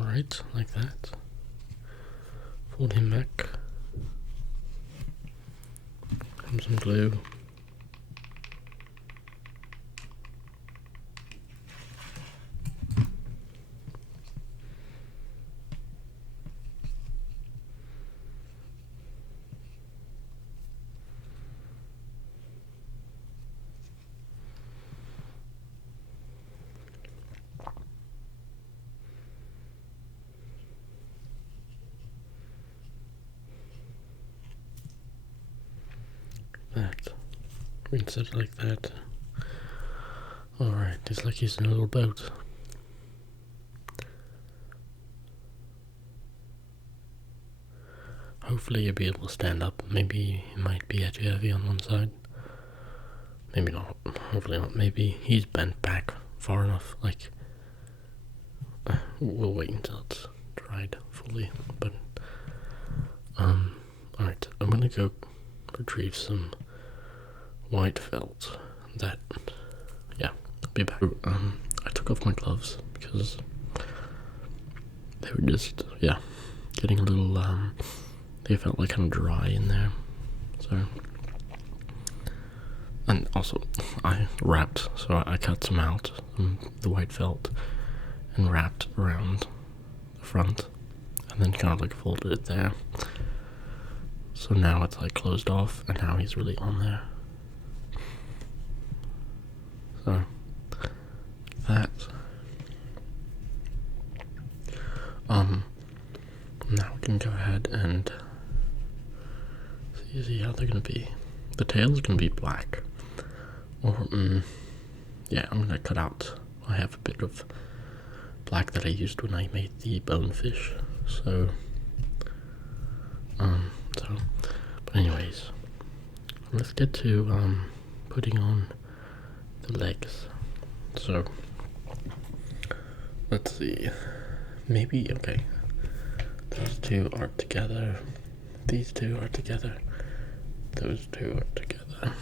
Alright, like that. Fold him back. Grab some glue. We can set it like that. Alright, it's like he's in a little boat. Hopefully you'll be able to stand up. Maybe it might be too heavy on one side. Maybe not. Hopefully not. Maybe he's bent back far enough. Like, we'll wait until it's dried fully. But, alright. I'm gonna go retrieve some white felt. Yeah, I'll be back. I took off my gloves because they were just, getting a little, they felt like kind of dry in there. So, and also I wrapped, so I cut some out, the white felt, and wrapped around the front, and then kind of like folded it there. So now it's like closed off, and now he's really on there. So that. Now we can go ahead and see how they're gonna be. The tail's gonna be black, or yeah, I'm gonna cut out. I have a bit of black that I used when I made the bonefish. So, but anyways, let's get to putting on the legs. So let's see. Maybe okay. Those two are together. These two are together. Those two are together.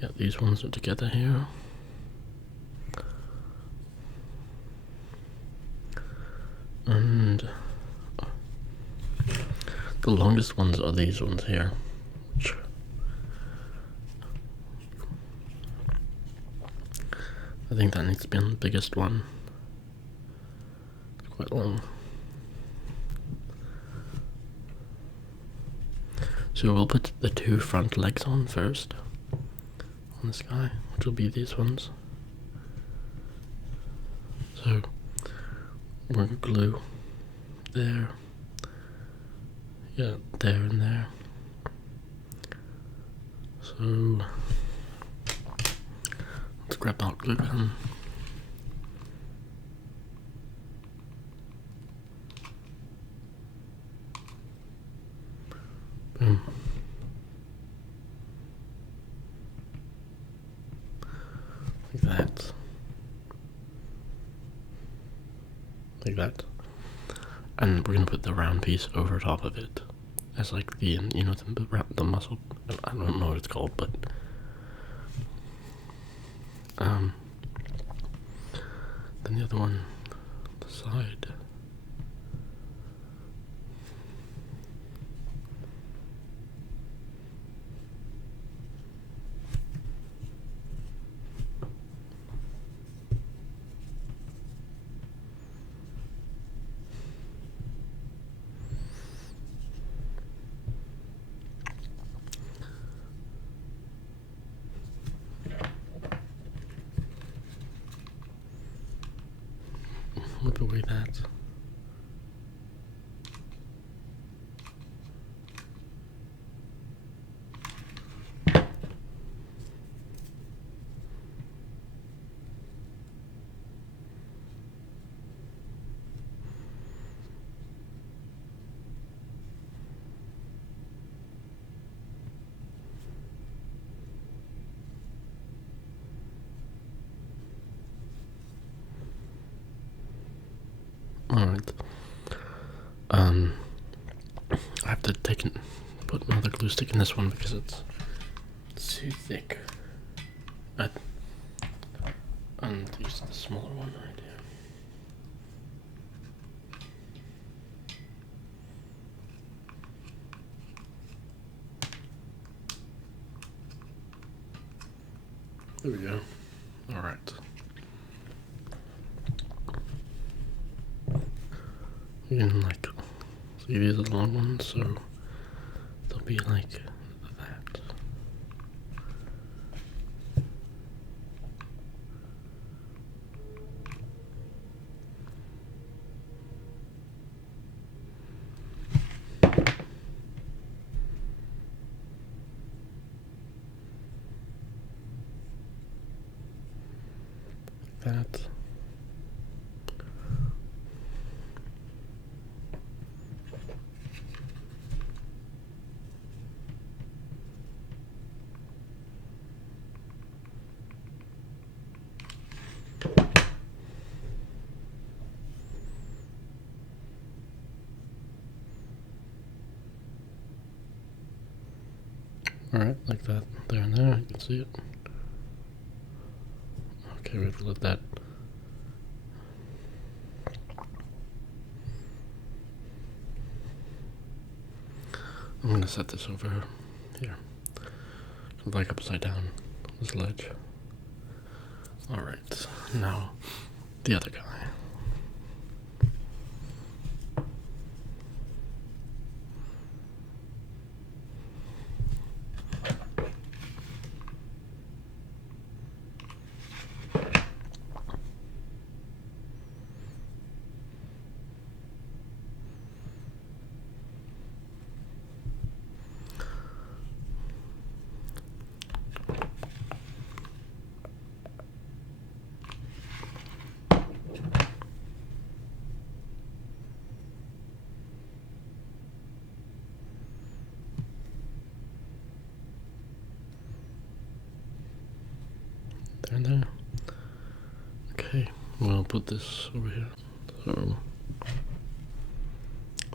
Yeah, these ones are together here. And the longest ones are these ones here. I think that needs to be on the biggest one. It's quite long. So we'll put the two front legs on first. On this guy, which will be these ones. So we're gonna glue there. Yeah, there and there. So let's grab out glue gun. Boom. Like that. Like that. And we're gonna put the round piece over top of it. As like the, the muscle, I don't know what it's called, but then the other one, the side. Whip away that. Alright. I have to put another glue stick in this one because it's too thick. And use the smaller one right here. There we go. Alright. You can see these are the long ones, so they'll be like that. that. Alright, like that, there and there, you can see it. Okay, we have to let that. I'm gonna set this over here. Like upside down, this ledge. Alright, now the other guy. There and there. Okay, we'll put this over here. So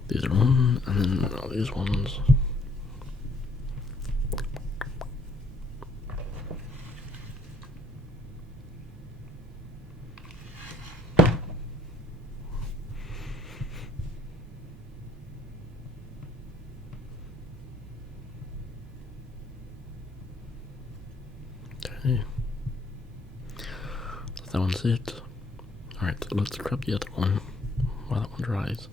these are on, and then all these ones. Okay. That one's it. Alright, so let's grab the other one while that one dries.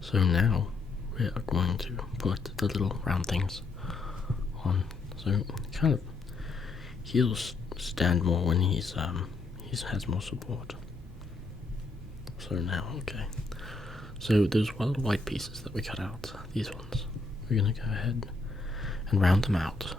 So now we are going to put the little round things on. So kind of he'll stand more when he has more support. So now, okay. So those little white pieces that we cut out, these ones, we're gonna go ahead and round them out.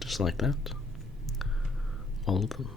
Just like that. All of them.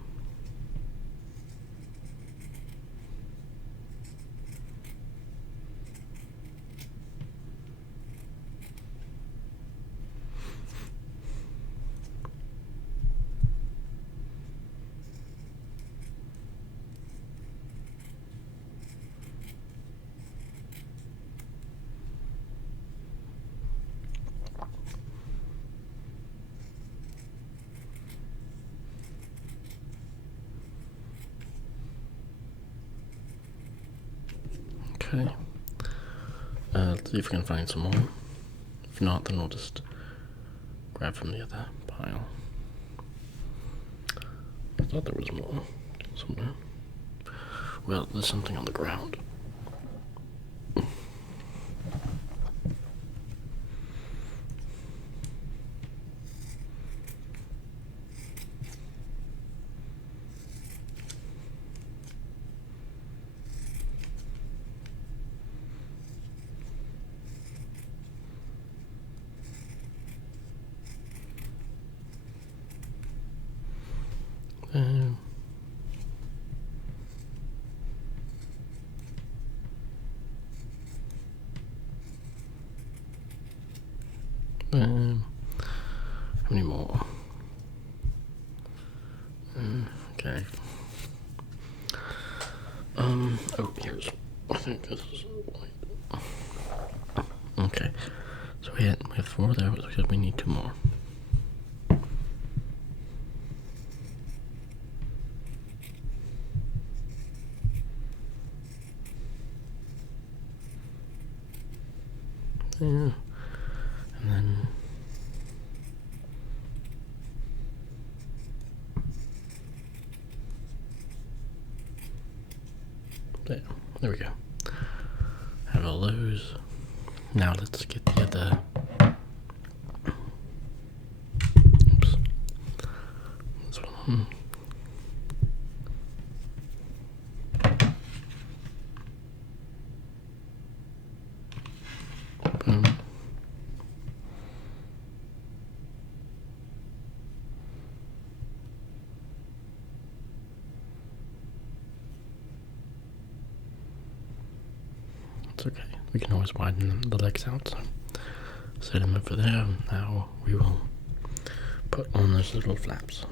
Okay. Let's see if we can find some more. If not, then we'll just grab from the other pile. I thought there was more somewhere. Well, there's something on the ground. How many more? Okay. Oh, here's. I think this is. Okay. So we have 4 there, so we need 2 more. Yeah. And then there we go. Have all those. Now let's get the other. Oops. This one. It's okay. We can always widen the legs out. So set him over there. Now we will put on those little flaps.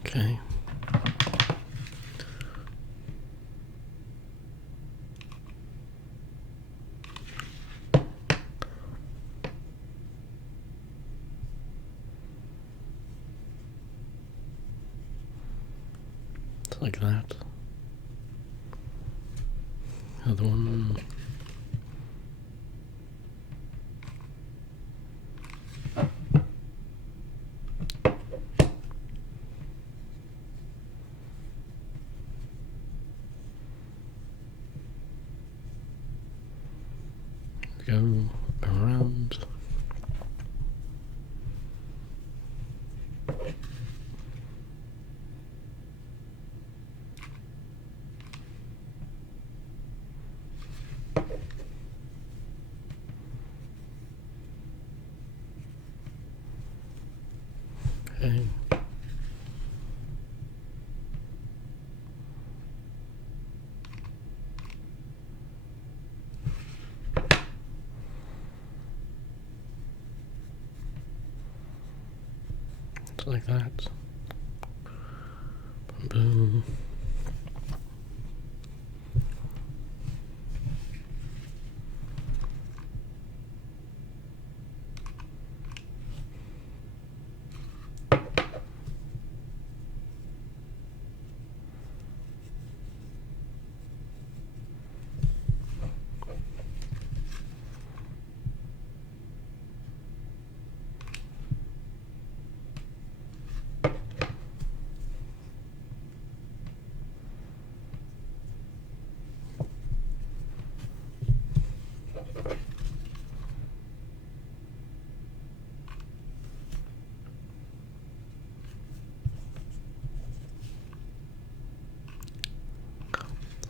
Okay. Like that. Other one. Go around. Okay. Just like that. Boom.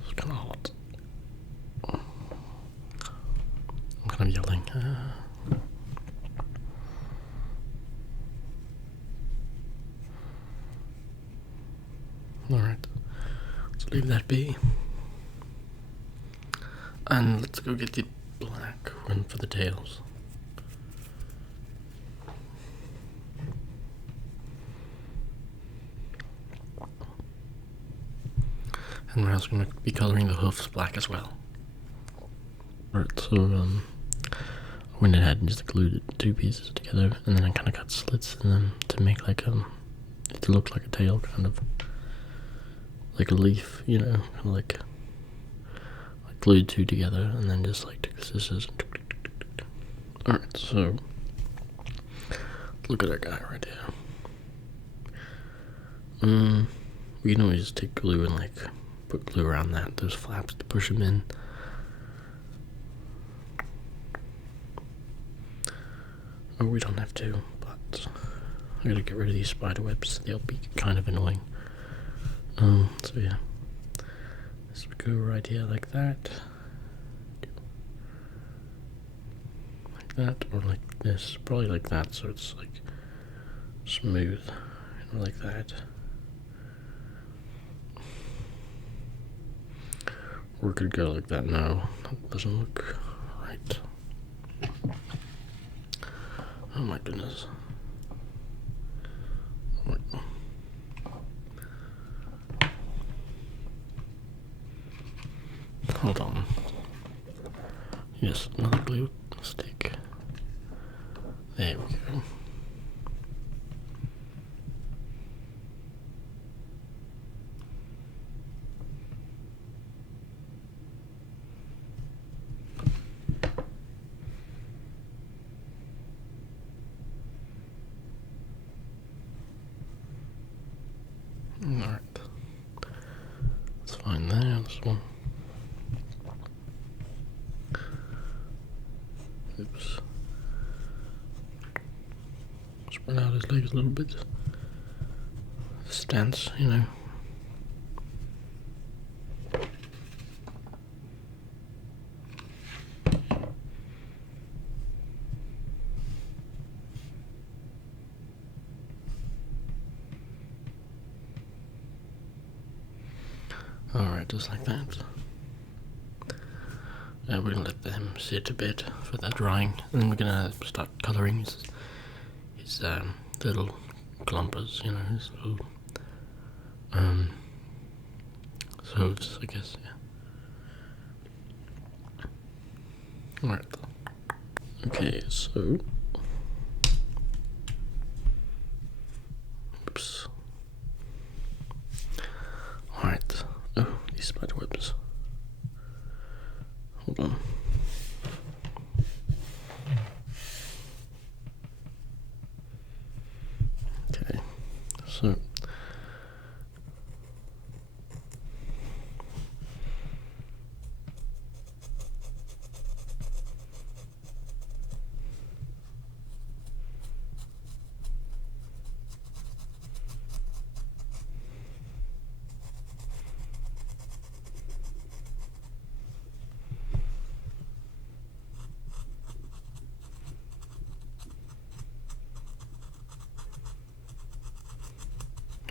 It's kind of hot. I'm kind of yelling. Alright, let's leave that be. And let's go get the black one for the tails. And we're also going to be coloring the hoofs black as well. Alright, so I went ahead and just glued two pieces together, and then I kind of cut slits in them to make like it to look like a tail, kind of like a leaf, you know, kind of like glued two together, and then just like took the scissors. Alright, so look at our guy right here. We can always take glue and like put glue around those flaps to push them in. Or we don't have to, but I gotta get rid of these spider webs. They'll be kind of annoying. So yeah, this would go right here like that, or like this, probably like that, so it's like smooth, or like that. Or it could go like that. No, that doesn't look right. Oh my goodness. Hold on. Yes, another glue stick. There we go. Alright. Let's find there, this one. Oops. Spread out his legs a little bit. Stance, you know. Alright, just like that. We're gonna let them sit a bit for that drying, and then we're gonna start colouring his little clumpers, you know, his little hooves, I guess, yeah. Alright. Okay, so oops. Alright. Oh, these spider webs. Hold on. Okay, so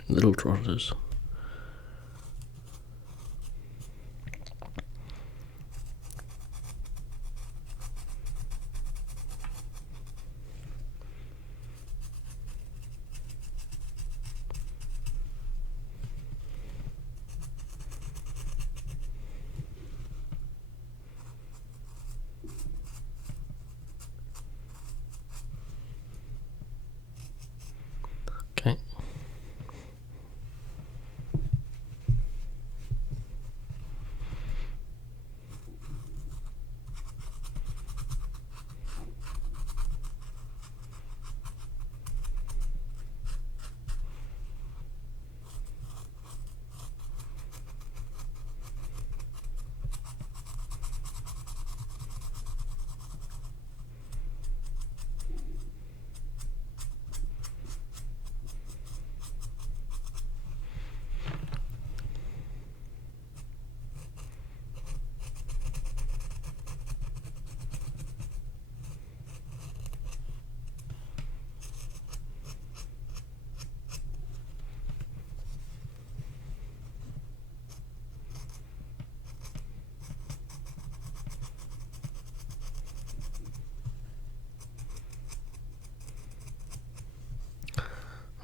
little trotters. Okay.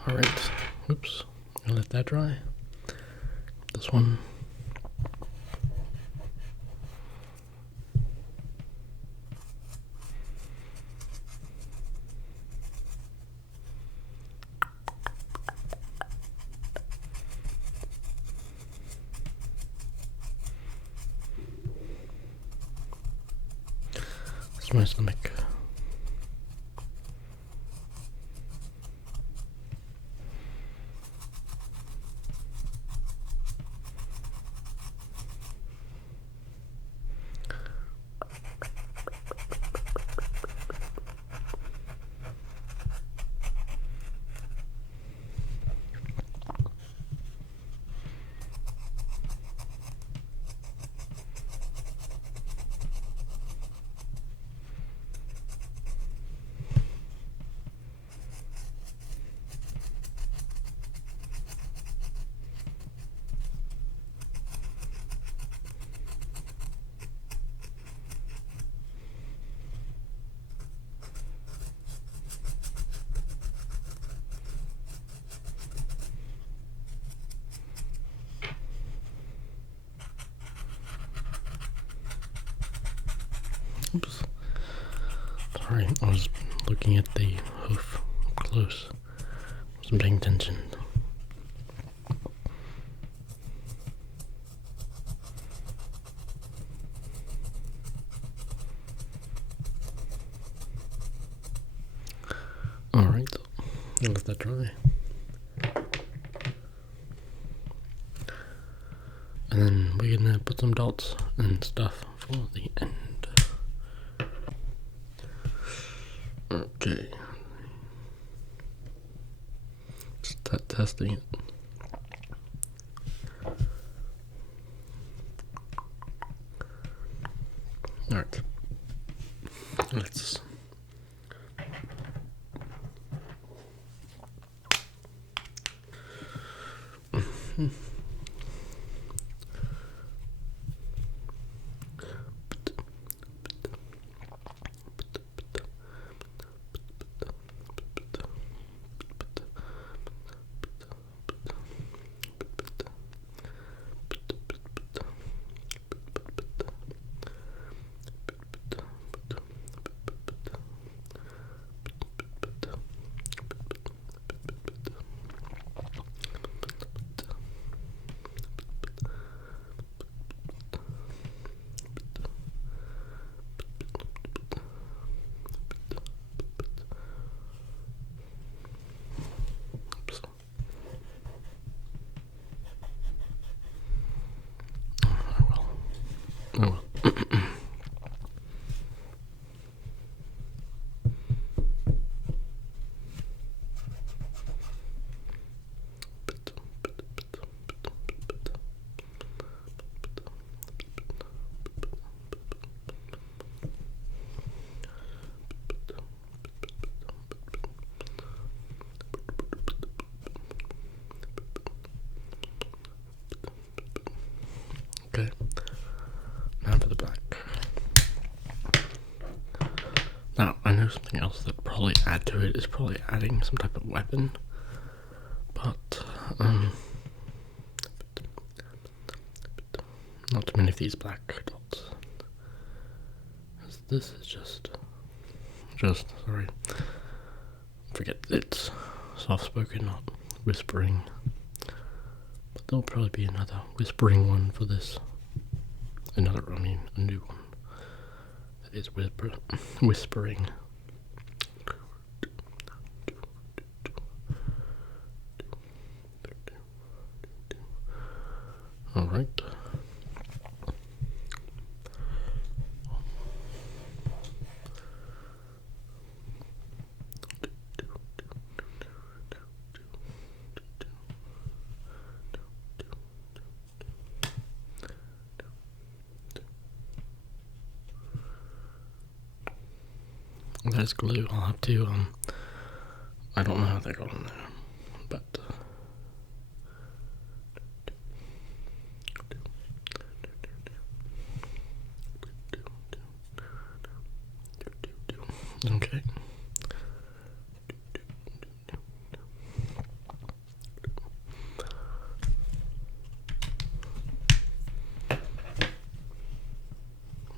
Alright, oops, I'll let that dry. This one. That's my stomach. Oops. Sorry, I was looking at the hoof up close. Wasn't paying attention. Alright, I'll let that dry. And then we're gonna put some dots and stuff for the end. Okay. Start testing it. Alright. Let's something else that probably add to it is probably adding some type of weapon. But not too many of these black dots. This is just sorry. Forget it's soft spoken, not whispering. But there'll probably be another whispering one for this. A new one. That is whispering. Alright. There's glue. I'll have to, I don't know how they got in there, but okay.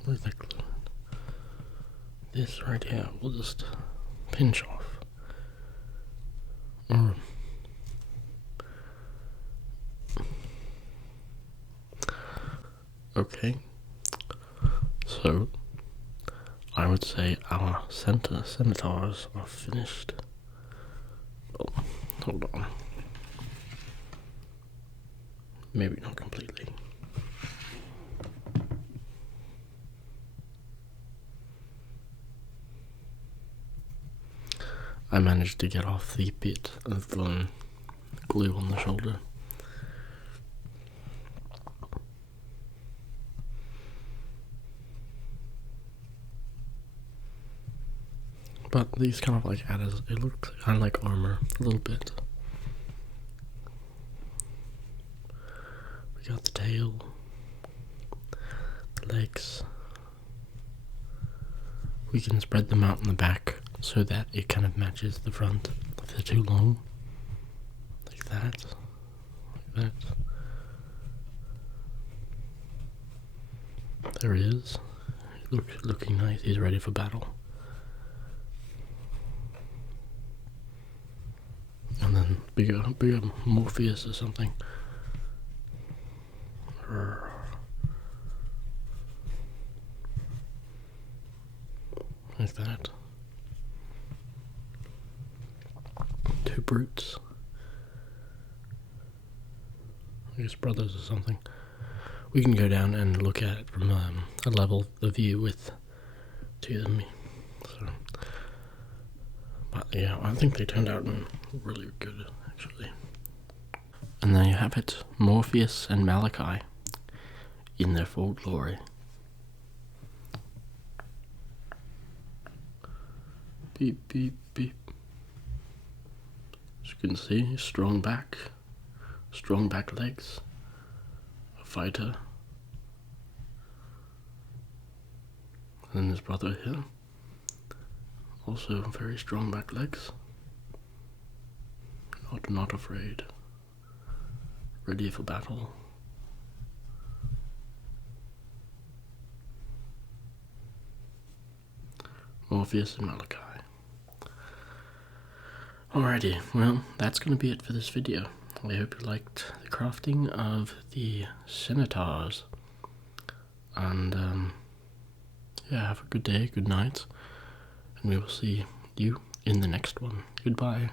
Where's that glue? This right here, we'll just pinch off. Okay, so I would say our Centaurs are finished. Oh, hold on. Maybe not completely. I managed to get off the bit of glue on the shoulder. But these kind of like adders, it looks kind of like armor a little bit. We got the tail, the legs. We can spread them out in the back so that it kind of matches the front. If they're too long, like that, like that. There he is. Looking nice. He's ready for battle. And then bigger Morpheus or something. Like that. Two brutes. I guess brothers or something. We can go down and look at it from a level of view with two of them. So, but yeah, I think they turned out really good, actually. And there you have it, Morpheus and Malachi in their full glory. Beep, beep, beep. As you can see, strong back legs, a fighter. And then his brother here, also very strong back legs, not afraid, ready for battle. Morpheus and Malachi. Alrighty, well, that's going to be it for this video. I hope you liked the crafting of the Centaurs. And, yeah, have a good day, good night, and we will see you in the next one. Goodbye.